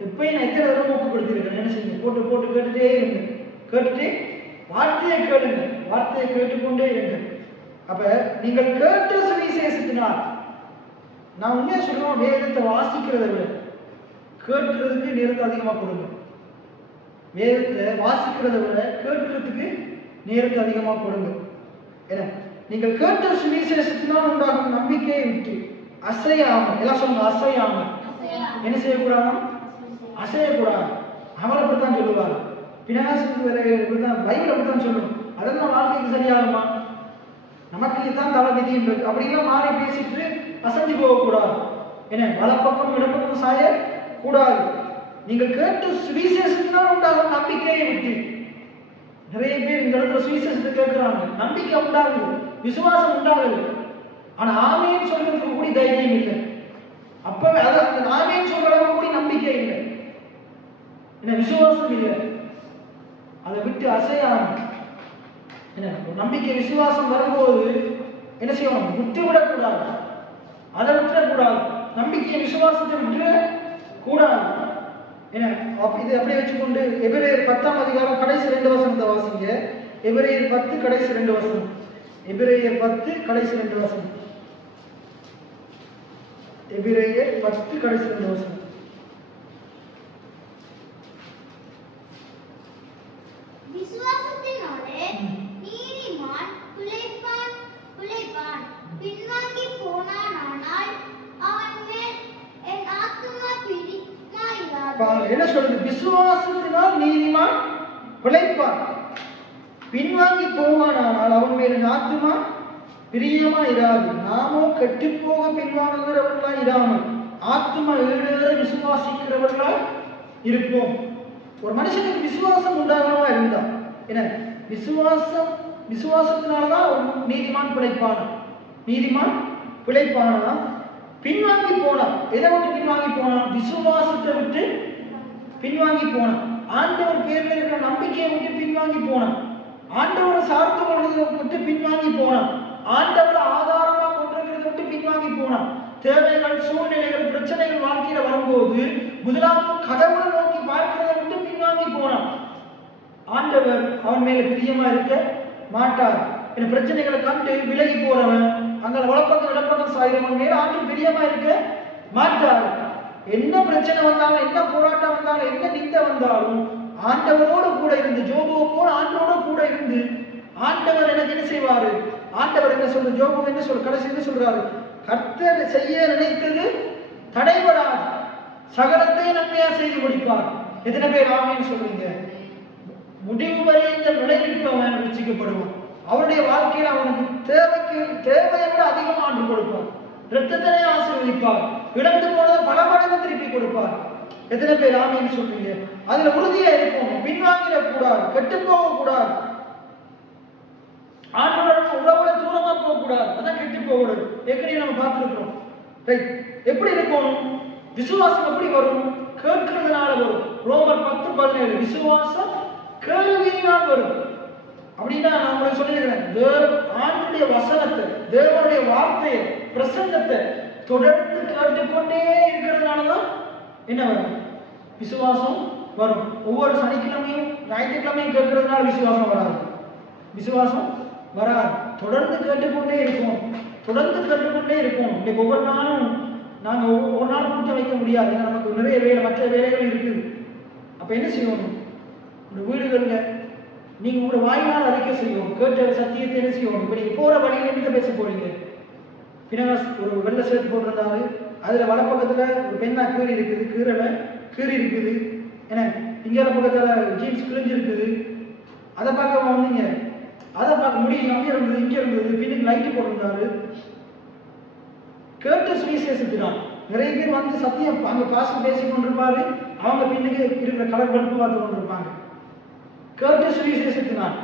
எப்பயும் நான் எத்தனை தடவை ஊக்கப்படுத்திருக்கேன். என்ன செய்யுங்க? போட்டு கேட்டுட்டே இருங்க. கேட்டுட்டு வார்த்தையை கேளுங்க. வார்த்தையை கேட்டுக்கொண்டே இருங்க. அப்ப நீங்கள் கேட்ட சுவிசேஷத்தினால் நான் உண்மையா சொல்லுவோம், வேதத்தை வாசிக்கிறத விட கேட்கறதுக்கு நேரத்தை அதிகமாக கொடுங்க. வேதத்தை வாசிக்கிறத விட கேட்கறதுக்கு நேரத்தை அதிகமாக கொடுங்க. ஏன்னா நீங்கள் கேட்ட சுவிசேஷத்தினால் உண்டாகும் நம்பிக்கையை விட்டு அசையாமல், எல்லாம் சொல்லுங்க, அசையாமல் என்ன செய்யக்கூடாது? அசையக்கூடாது. அவர் அப்படித்தான் சொல்லுவார். பினாசுக்கு பைபிள் அப்படித்தான் சொல்லும். அதெல்லாம் வாழ்க்கைக்கு சரியாகுமா? நமக்கு இதுதான் தலை விதின்றது அப்படிலாம் மாறி பேசிட்டு அசைஞ்சு போகக்கூடாது. என்ன வலப்பக்கம் இடப்பக்கம் சாய கூடாது. நீங்கள் கேட்டு சுவிசேஷத்தினால் உண்டாகும் நம்பிக்கையை விட்டு நிறைய பேர் இந்த இடத்துல சுவிசேஷத்தை கேட்கிறாங்க, நம்பிக்கை உண்டாகுது, விசுவாசம் உண்டாகுது. ஆனா ஆமேன்னு சொல்றதுக்கு கூட தைரியம் இல்லை. அப்பவே அது ஆமேன்னு சொல்ற அளவுக்கு கூட நம்பிக்கை இல்லை, என்ன விசுவாசம் இல்லை. அதை விட்டு அசையாம என்ன நம்பிக்கை விசுவாசம் வரும்போது என்ன செய்யணும்? விட்டுவிடக்கூடாது. அதை விட்டுறக்கூடாது. நம்பிக்கை விசுவாசத்தை விட்டுற கூடாது. என்ன இது அப்படியே வச்சுக்கொண்டு எபிரேயர் 10ஆம் அதிகாரம் கடைசி 2 வசனத்தை வாசிங்க. எபிரேயர் 10 கடைசி 2 வசனம். எபிரேயர் 10 கடைசி 2 வசனம். எபிரேயர் 10 கடைசி 2 வசனம். விசுவாசத்தினாலே நீதிமான் பிழைப்பான், பின்வாங்கி போனானால் அவன் மேல் என் ஆத்துமா பிரியமாயிராது. என்ன சொல்றது? விசுவாசத்தினால் நீதிமான் பிழைப்பான், பின்வாங்கி போவானால் அவன் மேல் என் ஆத்துமா பிரியமா இராது. நாமோ கெட்டு போக பின்வாங்குகிறவர்களா இராமல் ஆத்துமா ஈடேற விசுவாசிக்கிறவர்களா இருப்போம். ஒரு மனுஷனுக்கு விசுவாசம் உண்டாகணுமா இருந்தா என்ன விசுவாசத்தினாலதான் ஒரு நீதிமான் பிழைப்பானா. பின்வாங்கி போனா, எதை விட்டு பின்வாங்கி போனா? விசுவாசத்தை விட்டு பின்வாங்கி போனான். ஆண்டவர் பேர்ல இருக்கிற நம்பிக்கையை விட்டு பின்வாங்கி போனான். ஆண்டவரை சார்ந்து கொள்வதை விட்டு பின்வாங்கி போனான். ஆண்டவரை ஆதாரமா கொண்டிருக்கிறத விட்டு பின்வாங்கி போனான். தேவைகள், சூழ்நிலைகள், பிரச்சனைகள் வாழ்க்கையில வரும்போது முதலாவது கடவுளை நோக்கி பார்க்கிறத விட்டு பின்வாங்கி போனான். ஆண்டவர் அவன் மேல பிரியமா இருக்க மாட்டார். என் பிரச்சனைகளை கண்டு விலகி போறவன், அங்க வலப்பக்கம் இடப்பக்கம் சாயிரவன் மேல ஆண்டவர் பிரியமா இருக்க மாட்டார். என்ன பிரச்சனை வந்தாலும், என்ன போராட்டம் வந்தாலும், என்ன நிந்தை வந்தாலும் ஆண்டவரோடு கூட இருந்து, ஜோபுவை போல ஆண்டவரோட கூட இருந்து ஆண்டவர் எனக்கு என்ன செய்வாரு? ஆண்டவர் என்ன சொல்ற? ஜோபு என்ன சொல்ற? கடைசி என்ன சொல்றாரு? கர்த்தர் செய்ய நினைத்தது தடைபடாது, சகலத்தை நன்மையா செய்து முடிப்பார். எத்தனை பேர் ஆமேன்னு சொல்றீங்க? முடிவு வரை இந்த விளைவிப்பவன் ரட்சிக்கப்படுவான். அவருடைய வாழ்க்கையில் அவனுக்கு தேவையை விட அதிகம் ஆண்டு கொடுப்பார். இரத்தத்தினை ஆசீர்வதிப்பார். இழந்து போனதை பல மடங்கு திருப்பி கொடுப்பார். எத்தனை பேர் ஆமேன்னு சொல்றீங்க? அதுல உறுதியா இருக்கும். பின்வாங்கிடக்கூடாது, கெட்டு போக கூடாது. ஆண்டவரோட உறவுல தூரமா போகக்கூடாது, அதான் கெட்டு போகக்கூடாது. ஏற்கனவே நம்ம பார்த்துருக்கிறோம். ரைட், எப்படி இருக்கணும்? விசுவாசம் எப்படி வரும்? கேட்கறதுனால வரும். ரோமர் 10:17 விசுவாசம் கேள்வியினால் வரும். அப்படின்னா நான் உங்களுக்கு சொல்லியிருக்கிறேன், ஆண்டுடைய வசனத்தை, தேவனுடைய வார்த்தையை, பிரசங்கத்தை தொடர்ந்து கேட்டுக்கொண்டே இருக்கிறதுனாலதான் என்ன வரும்? விசுவாசம் வரும். ஒவ்வொரு சனிக்கிழமையும் ஞாயிற்றுக்கிழமையும் கேட்கறதுனால விசுவாசம் வராது. விசுவாசம் வராது. தொடர்ந்து கேட்டுக்கொண்டே இருக்கும், தொடர்ந்து கேட்டுக்கொண்டே இருக்கும். இன்னைக்கு ஒவ்வொரு நாளும் நாங்கள் ஒரு நாள் கூட்டம் வைக்க முடியாது, ஏன்னா நமக்கு நிறைய வேலை, மற்ற வேலைகள் இருக்குது. அப்ப என்ன செய்யணும்? இந்த வீடுகளில் நீங்க உங்களோட வாயினால் அறிக்கை செய்யணும், கேட்ட சத்தியத்தை என்ன செய்யணும்? இப்ப நீங்க போற வழியில என்ன பேச போறீங்க? பின்னாஸ் ஒரு வெள்ளை ஷர்ட் போட்டிருந்தாரு, அதுல வலப்பக்கத்துல ஒரு பெண்ணா கீறி இருக்குது, கீறி இருக்குது, என்ன இங்கே பக்கத்துல ஜீன்ஸ் கிழிஞ்சு இருக்குது. அதை பார்க்க வந்தீங்க, அதை பார்க்க முடியும், அங்கே இருந்தது, இங்கே இருந்தது, பின்னுக்கு லைட்டு போட்டிருந்தாரு. கேட்ட சுவிசேஷத்தினால் நிறைய பேர் வந்து சத்தியம் அங்க பாசம் பேசி கொண்டிருப்பாரு, அவங்க பின்னுக்கு இருக்கிற கலர் பல்பு பார்த்து கொண்டிருப்பாங்க. கேட்ட சுவிசேஷத்தினால்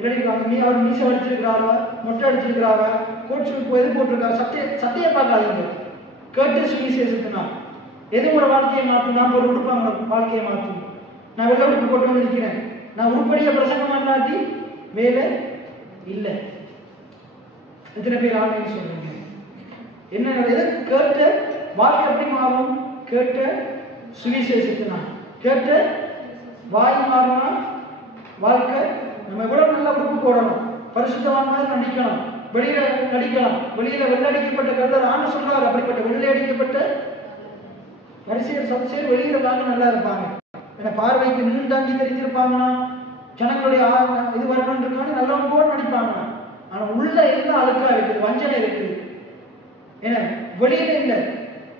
இல்லாட்டி நீ அவர் மீசை அடிச்சிருக்கிறாரா, மொட்டை அடிச்சிருக்கிறாரா, கோட் ஷூட் எது போட்டிருக்காரு, சட்டையை பார்க்காதீங்க. கேட்ட சுவிசேஷத்தினால் எது கூட வாழ்க்கையை மாற்றும்? நான் ஒரு உடுப்பாங்க வாழ்க்கையை மாற்றும். நான் வெள்ளை உடுப்பு போட்டு வந்து நிற்கிறேன், நான் உருப்படியா பிரசங்கம் இல்லாட்டி வேலை இல்லை. எத்தனை பேர் ஆணையம் சொல்றீங்க? என்ன நடக்குது? கேட்ட வாழ்க்கை எப்படி மாறும்? கேட்ட சுவிசேஷத்தினால். கேட்ட வாய் மாறினா வாழ்க்கை. நம்ம எவ்வளவு நல்ல உறுப்பு போடணும், பரிசுத்தவான் மாதிரி நடிக்கலாம், வெளியில நடிக்கலாம். வெளியில வெள்ளடிக்கப்பட்ட கல்லர் ஆன சொல்றாரு, அப்படிப்பட்ட வெள்ளை அடிக்கப்பட்ட வரிசையர் சதிசையர் வெளியில பார்க்க நல்லா இருப்பாங்க. ஏன்னா பார்வைக்கு நீண்டாங்கி தெரிஞ்சிருப்பாங்கன்னா, ஜனங்களுடைய இது வரணும் இருக்கான்னு நல்லவங்க போட்டு நடிப்பாங்கன்னா, ஆனா உள்ள எல்லாம் அழுக்கா இருக்குது, வஞ்சனை இருக்குது. ஏன்னா வெளியில இல்லை,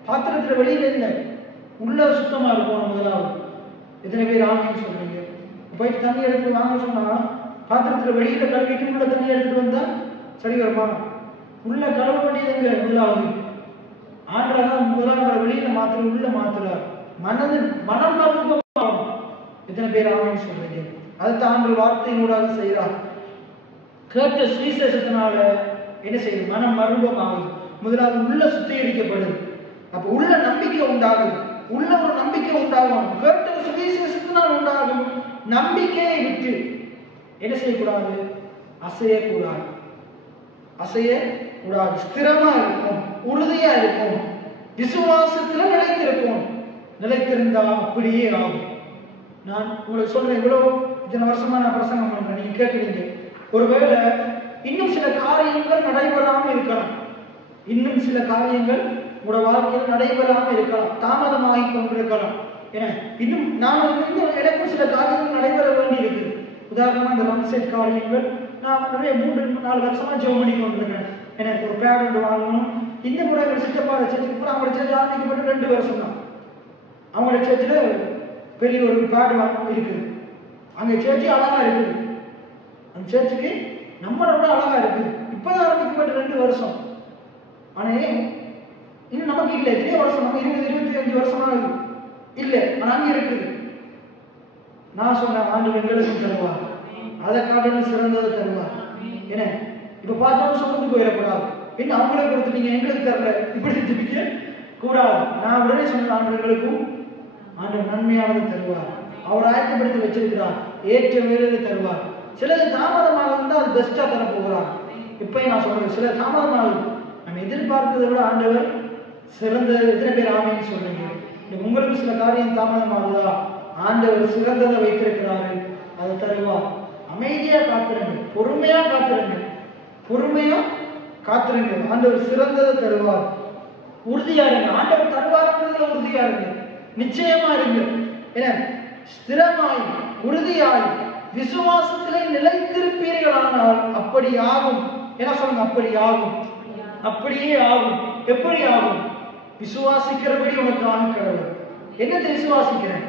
பாத்திரத்துல வெளியில இல்லை, உள்ள சுத்தமா இருக்கும். முதலாவது எத்தனை பேர் ஆணையம் சொல்றீங்க? போயிட்டு தண்ணி எடுத்துட்டு வாங்க சொன்னா பாத்திரத்துல வெளியில கழுவிட்டு உள்ள தண்ணி எடுத்துட்டு வந்தா சரி வருமா? உள்ள கழுவ வேண்டியதுங்க. முதலாவது ஆண்டவன் முதலாவது வெளியில மாத்திர, உள்ள மாத்திர மனம் மறுபம். எத்தனை பேர் ஆணையம் சொல்றீங்க? அதை தாங்கள் வார்த்தையினூடாக செய்கிறார். கேட்ட சுவிசேஷத்தினால என்ன செய்யுது? மனம் மறுபம் ஆகுது. முதலாவது உள்ள சுத்திகரிக்கப்படுது. அப்ப உள்ள நம்பிக்கை உண்டாகுது, உள்ள ஒரு நம்பிக்கை உண்டாகும். கேட்ட சுவிசேஷத்தினால் உண்டாகும் நம்பிக்கையை விட்டு என்ன செய்யக்கூடாது? அசையக்கூடாது, அசையக்கூடாது. ஸ்திரமா இருக்கும், உறுதியா இருக்கும், விசுவாசத்துல நிலைத்திருக்கும். நிலைத்திருந்தா அப்படியே ஆகும். நான் உங்களுக்கு சொல்றேன், இவ்வளவு இத்தனை வருஷமா நான் பிரசங்கம் பண்றேன், நீங்க கேட்குறீங்க. ஒருவேளை இன்னும் சில காரியங்கள் நடைபெறாமல் இருக்கலாம், இன்னும் சில காரியங்கள் உங்களோட வாழ்க்கையில் நடைபெறாமல் இருக்கலாம், தாமதமாகி கொண்டிருக்கலாம். ஏன்னா இன்னும் நான் எனக்கும் சில காரியங்கள் நடைபெற வேண்டி இருக்குது. உதாரணமா இந்த ரம்செட் காரியங்கள் நான் நிறைய 3-4 வருஷமா ஜெபம் பண்ணி கொண்டிருக்கேன். எனக்கு ஒரு பேட் ஒன்று வாங்கணும். இந்த முறை எங்கள் சித்தப்பா சேர்த்துக்கு அப்புறம் அவங்களோட சேர்த்து ஆரம்பிக்கப்பட்டு 2 வருஷம் தான். அவங்களோட சேர்ச்சில் பெரிய ஒரு பேட் இருக்குது. அங்கே சேர்ச்சி அழகா இருக்குது, அந்த சேர்ச்சுக்கு நம்மளோட அழகா இருக்குது. இப்பதான் ஆரம்பிக்கப்பட்டு 2 வருஷம். ஆனா இன்னும் நமக்கு இல்லை, எத்தனையோ வருஷம், நம்ம 20-25 வருஷமா இல்லை, ஆனா அங்கே இருக்குது. நான் சொன்னேன், ஆண்டு எங்களுக்கு தருவார், அதை காட்டிலும் சிறந்ததை தருவார். என்ன இப்ப பார்த்தோம் சொந்தத்துக்கு போயிடக்கூடாது, என்ன அவங்களே கொடுத்துட்டீங்க எங்களுக்கு தரல, இப்படி திப்பிக்க கூடாது. நான் உடனே சொன்ன ஆண்டுகளுக்கும் ஆண்டு நன்மையானது தருவார், அவர் ஆயத்தப்படுத்தி வச்சிருக்கிறார், ஏற்ற வேலையில தருவார். சிலது தாமதமாக இருந்தால் அது பெஸ்டா தர போகிறார். இப்பயும் நான் சொல்றேன், சில தாமதமாக நம்ம எதிர்பார்த்ததை விட ஆண்டவர் சிறந்தது. எத்தனை பேர் ஆமைன்னு சொல்றீங்க? உங்களுக்கு சில காரியம் தாமதமாகுதா? ஆண்டவர் சிறந்ததை வைத்திருக்கிறாரு, அதை தருவார். அமைதியா காத்திருங்க, பொறுமையா காத்திருங்க, பொறுமையா காத்திருங்க. ஆண்டவர் சிறந்ததை தருவார். உறுதியா இருங்க, ஆண்டவர் தருவார்ன்றதுல உறுதியா இருங்க, நிச்சயமா இருங்க. ஏன்னா ஸ்திரமாய் உறுதியாய் விசுவாசத்திலே நிலைத்திருப்பீர்களானால் அப்படி ஆகும். என்ன சொல்லுங்க? அப்படி ஆகும், அப்படியே ஆகும். எப்படி ஆகும்? விசுவாசிக்கிறபடி உனக்கு ஆகும். கடவுள் என்னத்தை விசுவாசிக்கிறேன்?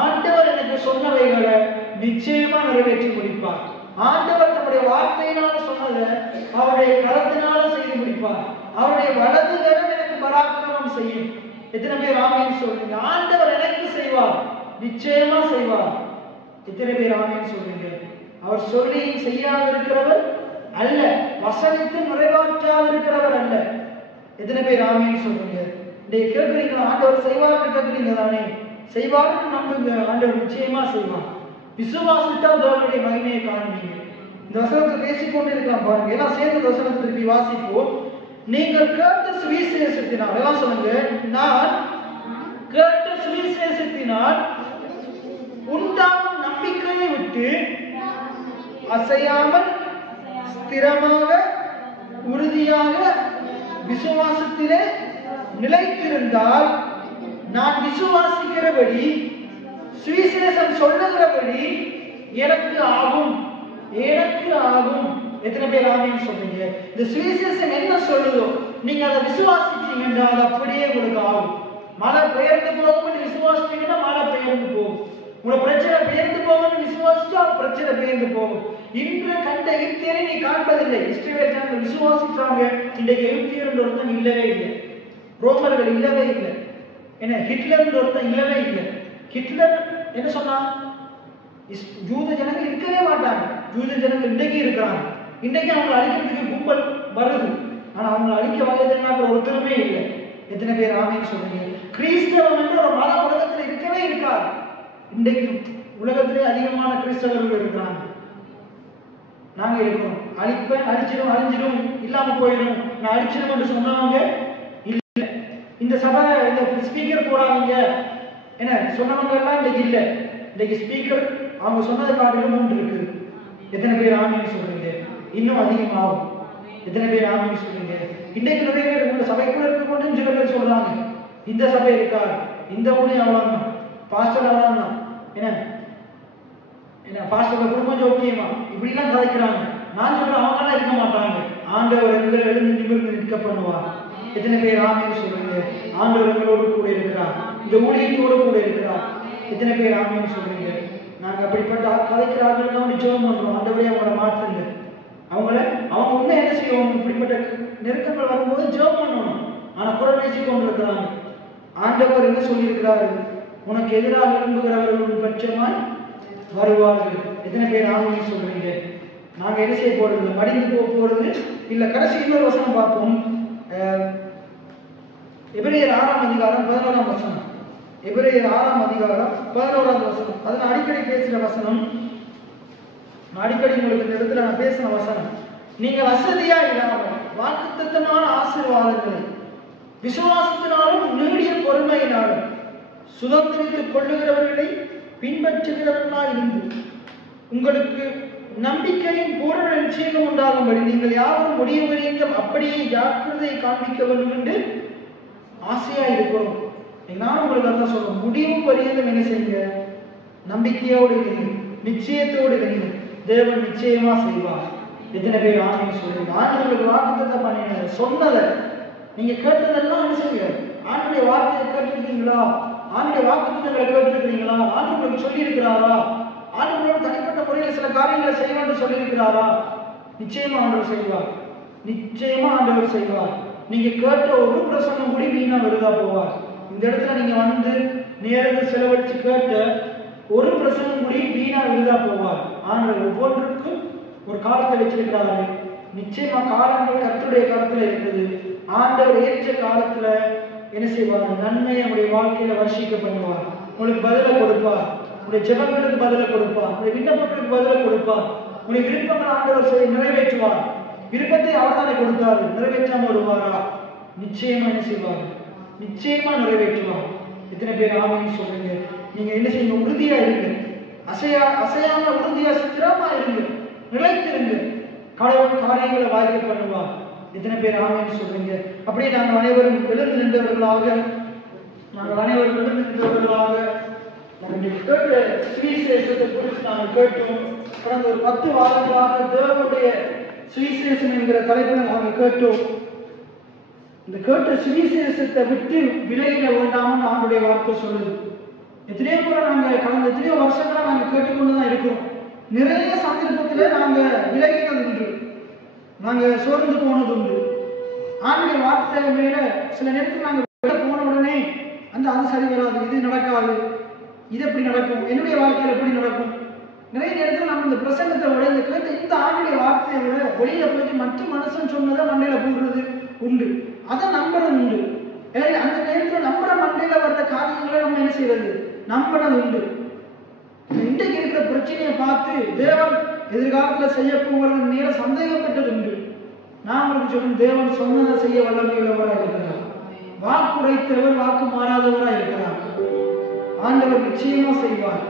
ஆண்டவர் எனக்கு சொன்னவைகளை நிச்சயமா நிறைவேற்றி முடிப்பார். ஆண்டவர் தன்னுடைய வார்த்தையினால சொன்னதை அவருடைய கரத்தினால செய்து முடிப்பார். அவருடைய வலது கரம் எனக்கு பராக்கிரமம் செய்யும். எத்தனை பேர் ஆமேன்னு சொல்றீங்க? ஆண்டவர் எனக்கு செய்வார், நிச்சயமா செய்வார். எத்தனை பேர் ஆமேன்னு சொல்றீங்க? அவர் சொல்லி செய்யாதிருக்கிறவர் அல்ல, வசனத்தை நிறைவேற்றாதிருக்கிறவர் அல்ல. எத்தனை பேர் ஆமீன் சொல்றீங்க? இன்றைக்கு கேட்குறீங்களா? ஆண்டவர் செய்வார்னு கேட்குறீங்க தானே? செய்வார்னு நம்புங்க, ஆண்டவர் நிச்சயமா செய்வார். விசுவாசித்தா தேவனுடைய மகிமையை காண்பீங்க. இந்த வசனத்தை பேசிக்கொண்டு இருக்கலாம் பாருங்க. எல்லாம் சேர்ந்து வசனத்திற்கு வாசிப்போம். நீங்கள் கேட்ட சுவிசேஷத்தினால், எல்லாம் சொல்லுங்க, நான் கேட்ட சுவிசேஷத்தினால் உண்டாகும் நம்பிக்கையை விட்டு அசையாமல் ஸ்திரமாக உறுதியாக விசுவாசத்திலே நிலைத்திருந்தால், நான் விசுவாசிக்கிறபடி சுவிசேஷம் சொல்லுகிறபடி எனக்கு ஆகும், எனக்கு ஆகும். எத்தனை பேர் ஆகும்னு சொல்றீங்க? இந்த சுவிசேஷம் என்ன சொல்லுதோ நீங்க அதை விசுவாசிச்சீங்கன்னா அது அப்படியே உங்களுக்கு ஆகும். மழை பெயர்ந்து போகும் விசுவாசிச்சீங்கன்னா மழை பெயர்ந்து போகும். உங்களோட பிரச்சனை பெயர்ந்து போகும்னு விசுவாசிச்சா பிரச்சனை பெயர்ந்து போகும். இன்று கண்ட எகிப்தியரை நீ காண்பதில்லை. இஸ்ரவேலர்கள் விசுவாசிச்சாங்க. இன்றைக்கு எகிப்தியர் ஒருத்தன் இல்லவே இல்லை, ரோமர்கள் இல்லவே இல்லை, என்ன ஹிட்லர் ஒருத்தன் இல்லவே இல்லை. ஹிட்லர் என்ன சொன்னான்? யூத ஜனங்கள் இருக்கவே மாட்டாங்க. யூத ஜனங்கள் இன்றைக்கு இருக்கிறாங்க. இன்றைக்கு அவங்களை அழிக்கிறதுக்கு கும்பல் வருது. ஆனா அவங்களை அழிக்க வயதுனாக்க ஒருத்தருமே இல்லை. எத்தனை பேர் ஆமீன் சொல்றீங்க? கிறிஸ்தவம் என்று ஒரு மத உலகத்தில் இருக்கவே இருக்காது. இன்றைக்கு உலகத்திலே அதிகமான கிறிஸ்தவர்கள் இருக்கிறாங்க. நாங்க இருக்கிறோம். அழிப்பேன், அழிச்சிடும், அழிஞ்சிடும், இல்லாம போயிடும், நான் அழிச்சிடும் என்று சொன்னவங்க இல்ல. இந்த சபை இந்த ஸ்பீக்கர் போறாங்க என்ன சொன்னவங்க எல்லாம் இன்னைக்கு இல்ல. இன்னைக்கு ஸ்பீக்கர் அவங்க சொன்னதை காட்டிலும் 3 இருக்குது. எத்தனை பேர் ஆமீன் சொல்றீங்க? இன்னும் அதிகமாகும். எத்தனை பேர் ஆமீன் சொல்றீங்க? இன்னைக்கு நிறைய பேர் உங்க சபைக்குள்ள இருக்க கொண்டு சில பேர் சொல்றாங்க, இந்த சபை இருக்காது, இந்த ஊழி அவ்வளவுதான், பாஸ்டர் அவ்வளவுதான், என்ன என்ன பாஸ்டர் குடும்பம் ஜோக்கியமா இப்படி எல்லாம் கதைக்கிறாங்க. நான் சொல்றேன் அவங்க இருக்க மாட்டாங்க. ஆண்டவர் எங்களை எழுந்து நிமிர்ந்து நிற்க பண்ணுவார். எத்தனை பேர் ஆமீன் சொல்றீங்க? ஆண்டவர் எங்களோடு கூட இருக்கிறார், இந்த ஊழியத்தோடு கூட இருக்கிறார். எத்தனை பேர் ஆமீன் சொல்றீங்க? நாங்க அப்படிப்பட்ட கதைக்கிறார்கள் ஜெபம் பண்றோம். ஆண்டவரே அவங்கள மாற்றுங்க. அவங்க உண்மை என்ன செய்வோம்? இப்படிப்பட்ட நெருக்கங்கள் வரும்போது ஜெபம் பண்ணணும். ஆனா குரல் பேசி கொண்டிருக்கிறாங்க. ஆண்டவர் என்ன சொல்லியிருக்கிறாரு? உனக்கு எதிராக விரும்புகிறவர்கள் பட்சமாய் வருவார்கள். எத்தனை பேர் ஆமீன் சொல்றீங்க? நாங்க என்ன செய்ய போறது? மடிந்து போறது இல்ல. கடைசி இன்னொரு வசனம் பார்ப்போம். எபிரேயர் 6ஆம் அதிகாரம் 11ஆம் வசனம். எபிரேயர் 6ஆம் அதிகாரம் 11ஆம் வசனம். அது நான் அடிக்கடி பேசுற வசனம். அடிக்கடி உங்களுக்கு இந்த இடத்துல நான் பேசின வசனம். நீங்கள் அசதியா இல்லாமல் வாக்குத்தத்தமான ஆசீர்வாதங்களை விசுவாசத்தினாலும் நீடிய பொறுமையினாலும் சுதந்திரித்துக் கொள்ளுகிறவர்களை பின்பற்றுகிறவர்களாய் இருந்து உங்களுக்கு நம்பிக்கையின் பூரண நிச்சயம் உண்டாகும்படி நீங்கள் யாரும் முடிவு வரைக்கும் அப்படியே ஜாக்கிரதையை காண்பிக்க வேண்டும் என்று ஆசையா இருக்கிறோம். நான் உங்களுக்கு அதான் சொல்றேன், முடிவு வரைக்கும் என்ன செய்யுங்க? நம்பிக்கையோடு இருங்க, நிச்சயத்தோடு இருங்க. தேவன் நிச்சயமா செய்வார். எத்தனை பேர் ஆமீன் சொல்றீங்க? ஆண்டவர்களுக்கு வாக்குத்தத்தம் பண்ணின சொன்னதை நீங்க கேட்டதெல்லாம் என்ன செய்யுங்க? ஆண்டுடைய வார்த்தையை கேட்டிருக்கீங்களா? ஆண்டுடைய வாக்குத்தத்தங்களை கேட்டிருக்கிறீங்களா? ஆண்டவர்களுக்கு சொல்லி இருக்கிறாரா? ஆண்டவர்களோட தனிப்பட்ட முறையில் சில காரியங்களை செய்யணும்னு சொல்லி இருக்கிறாரா? நிச்சயமா ஆண்டவர் செய்வார். நிச்சயமா ஆண்டவர் செய்வார். நீங்க கேட்ட ஒரு பிரசங்கம் கூட வீணா வருதா போவார். இந்த இடத்துல நீங்க வந்து நேரத்தை செலவழிச்சு கேட்ட ஒரு பிரசங்கம் கூட வீணா விருதா போவார். ஆனால் ஒவ்வொன்றுக்கும் ஒரு காலத்தை வச்சிருக்கிறாரு. நிச்சயமா காலங்கள் கர்த்தருடைய காலத்துல இருக்குது. ஆண்டவர் ஏற்ற காலத்துல என்ன செய்வார்? நன்மை நம்முடைய வாழ்க்கையில வர்ஷிக்க பண்ணுவார். உங்களுக்கு பதில கொடுப்பார். உங்களுடைய ஜெபங்களுக்கு பதில கொடுப்பார். உங்களுடைய விண்ணப்பங்களுக்கு பதில கொடுப்பார். உங்களுடைய விருப்பங்கள் ஆண்டவர் நிறைவேற்றுவார். விருப்பத்தை அவர் தானே கொடுத்தாரு, நிறைவேற்றாம வருவாரா? நிச்சயமா என்ன செய்வார்? நிச்சயமா நிறைவேற்றுவார். எத்தனை பேர் ஆமீன் சொல்றீங்க? நீங்க என்ன செய்யுங்க? உறுதியா இருங்க. அசையாம உறுதியா ஸ்திரமா இருங்க, நிலைத்திருங்க. கடவுள் காரியங்களை வாய்க்க பண்ணுவார். எத்தனை பேர் ஆமீன் சொல்றீங்க? அப்படியே நாங்கள் அனைவரும் எழுந்து நின்றவர்களாக கேட்ட சுவிசேஷத்தை குறித்து நாங்கள் கேட்டோம். கடந்த ஒரு 10 வாரங்களாக தேவனுடைய சுவிசேஷம் என்கிற தலைப்பில் நாங்கள் கேட்டோம். இந்த கேட்ட சுவிசேஷத்தை விட்டு விலகிட வேண்டாம்னு ஆண்டுடைய வார்த்தை சொல்லுது. எத்தனையோ முறை நாங்கள் கடந்த எத்தனையோ வருஷங்களா நாங்கள் கேட்டுக்கொண்டுதான் இருக்கிறோம். நிறைய சந்தர்ப்பத்தில் நாங்கள் விலகினது உண்டு, நாங்கள் சோர்ந்து போனது உண்டு. ஆண்டுடைய வார்த்தை மேல சில நேரத்தில் நாங்கள் போன உடனே அது சரி வராது, இது நடக்காது, இது எப்படி நடக்கும், என்னுடைய வாழ்க்கையில் எப்படி நடக்கும், நிறைய நேரத்தில் நம்ம இந்த பிரசங்கத்தை விட இந்த கேட்ட இந்த ஆளுடைய வார்த்தையை விட வெளியில போயிட்டு மற்ற மனுஷன் சொன்னதை மண்டையில போடுறது உண்டு, அதை நம்புறது உண்டு. அந்த நேரத்தில் நம்மட மண்டையில வர்ற காரியங்களை நம்ம என்ன செய்யறது, நம்புறது உண்டு. இன்றைக்கு இருக்கிற பிரச்சனையை பார்த்து தேவன் எதிர்காலத்துல செய்ய போகிறது நேரம் சந்தேகப்பட்டது உண்டு. நான் உங்களுக்கு சொல்லும், தேவன் சொன்னதை செய்ய வல்லமையுள்ளவராக இருக்கிறார். வாக்குரைத்தவர் வாக்கு மாறாதவராக இருக்கிறார். ஆண்டவர் நிச்சயமா செய்வார்.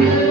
உண்டு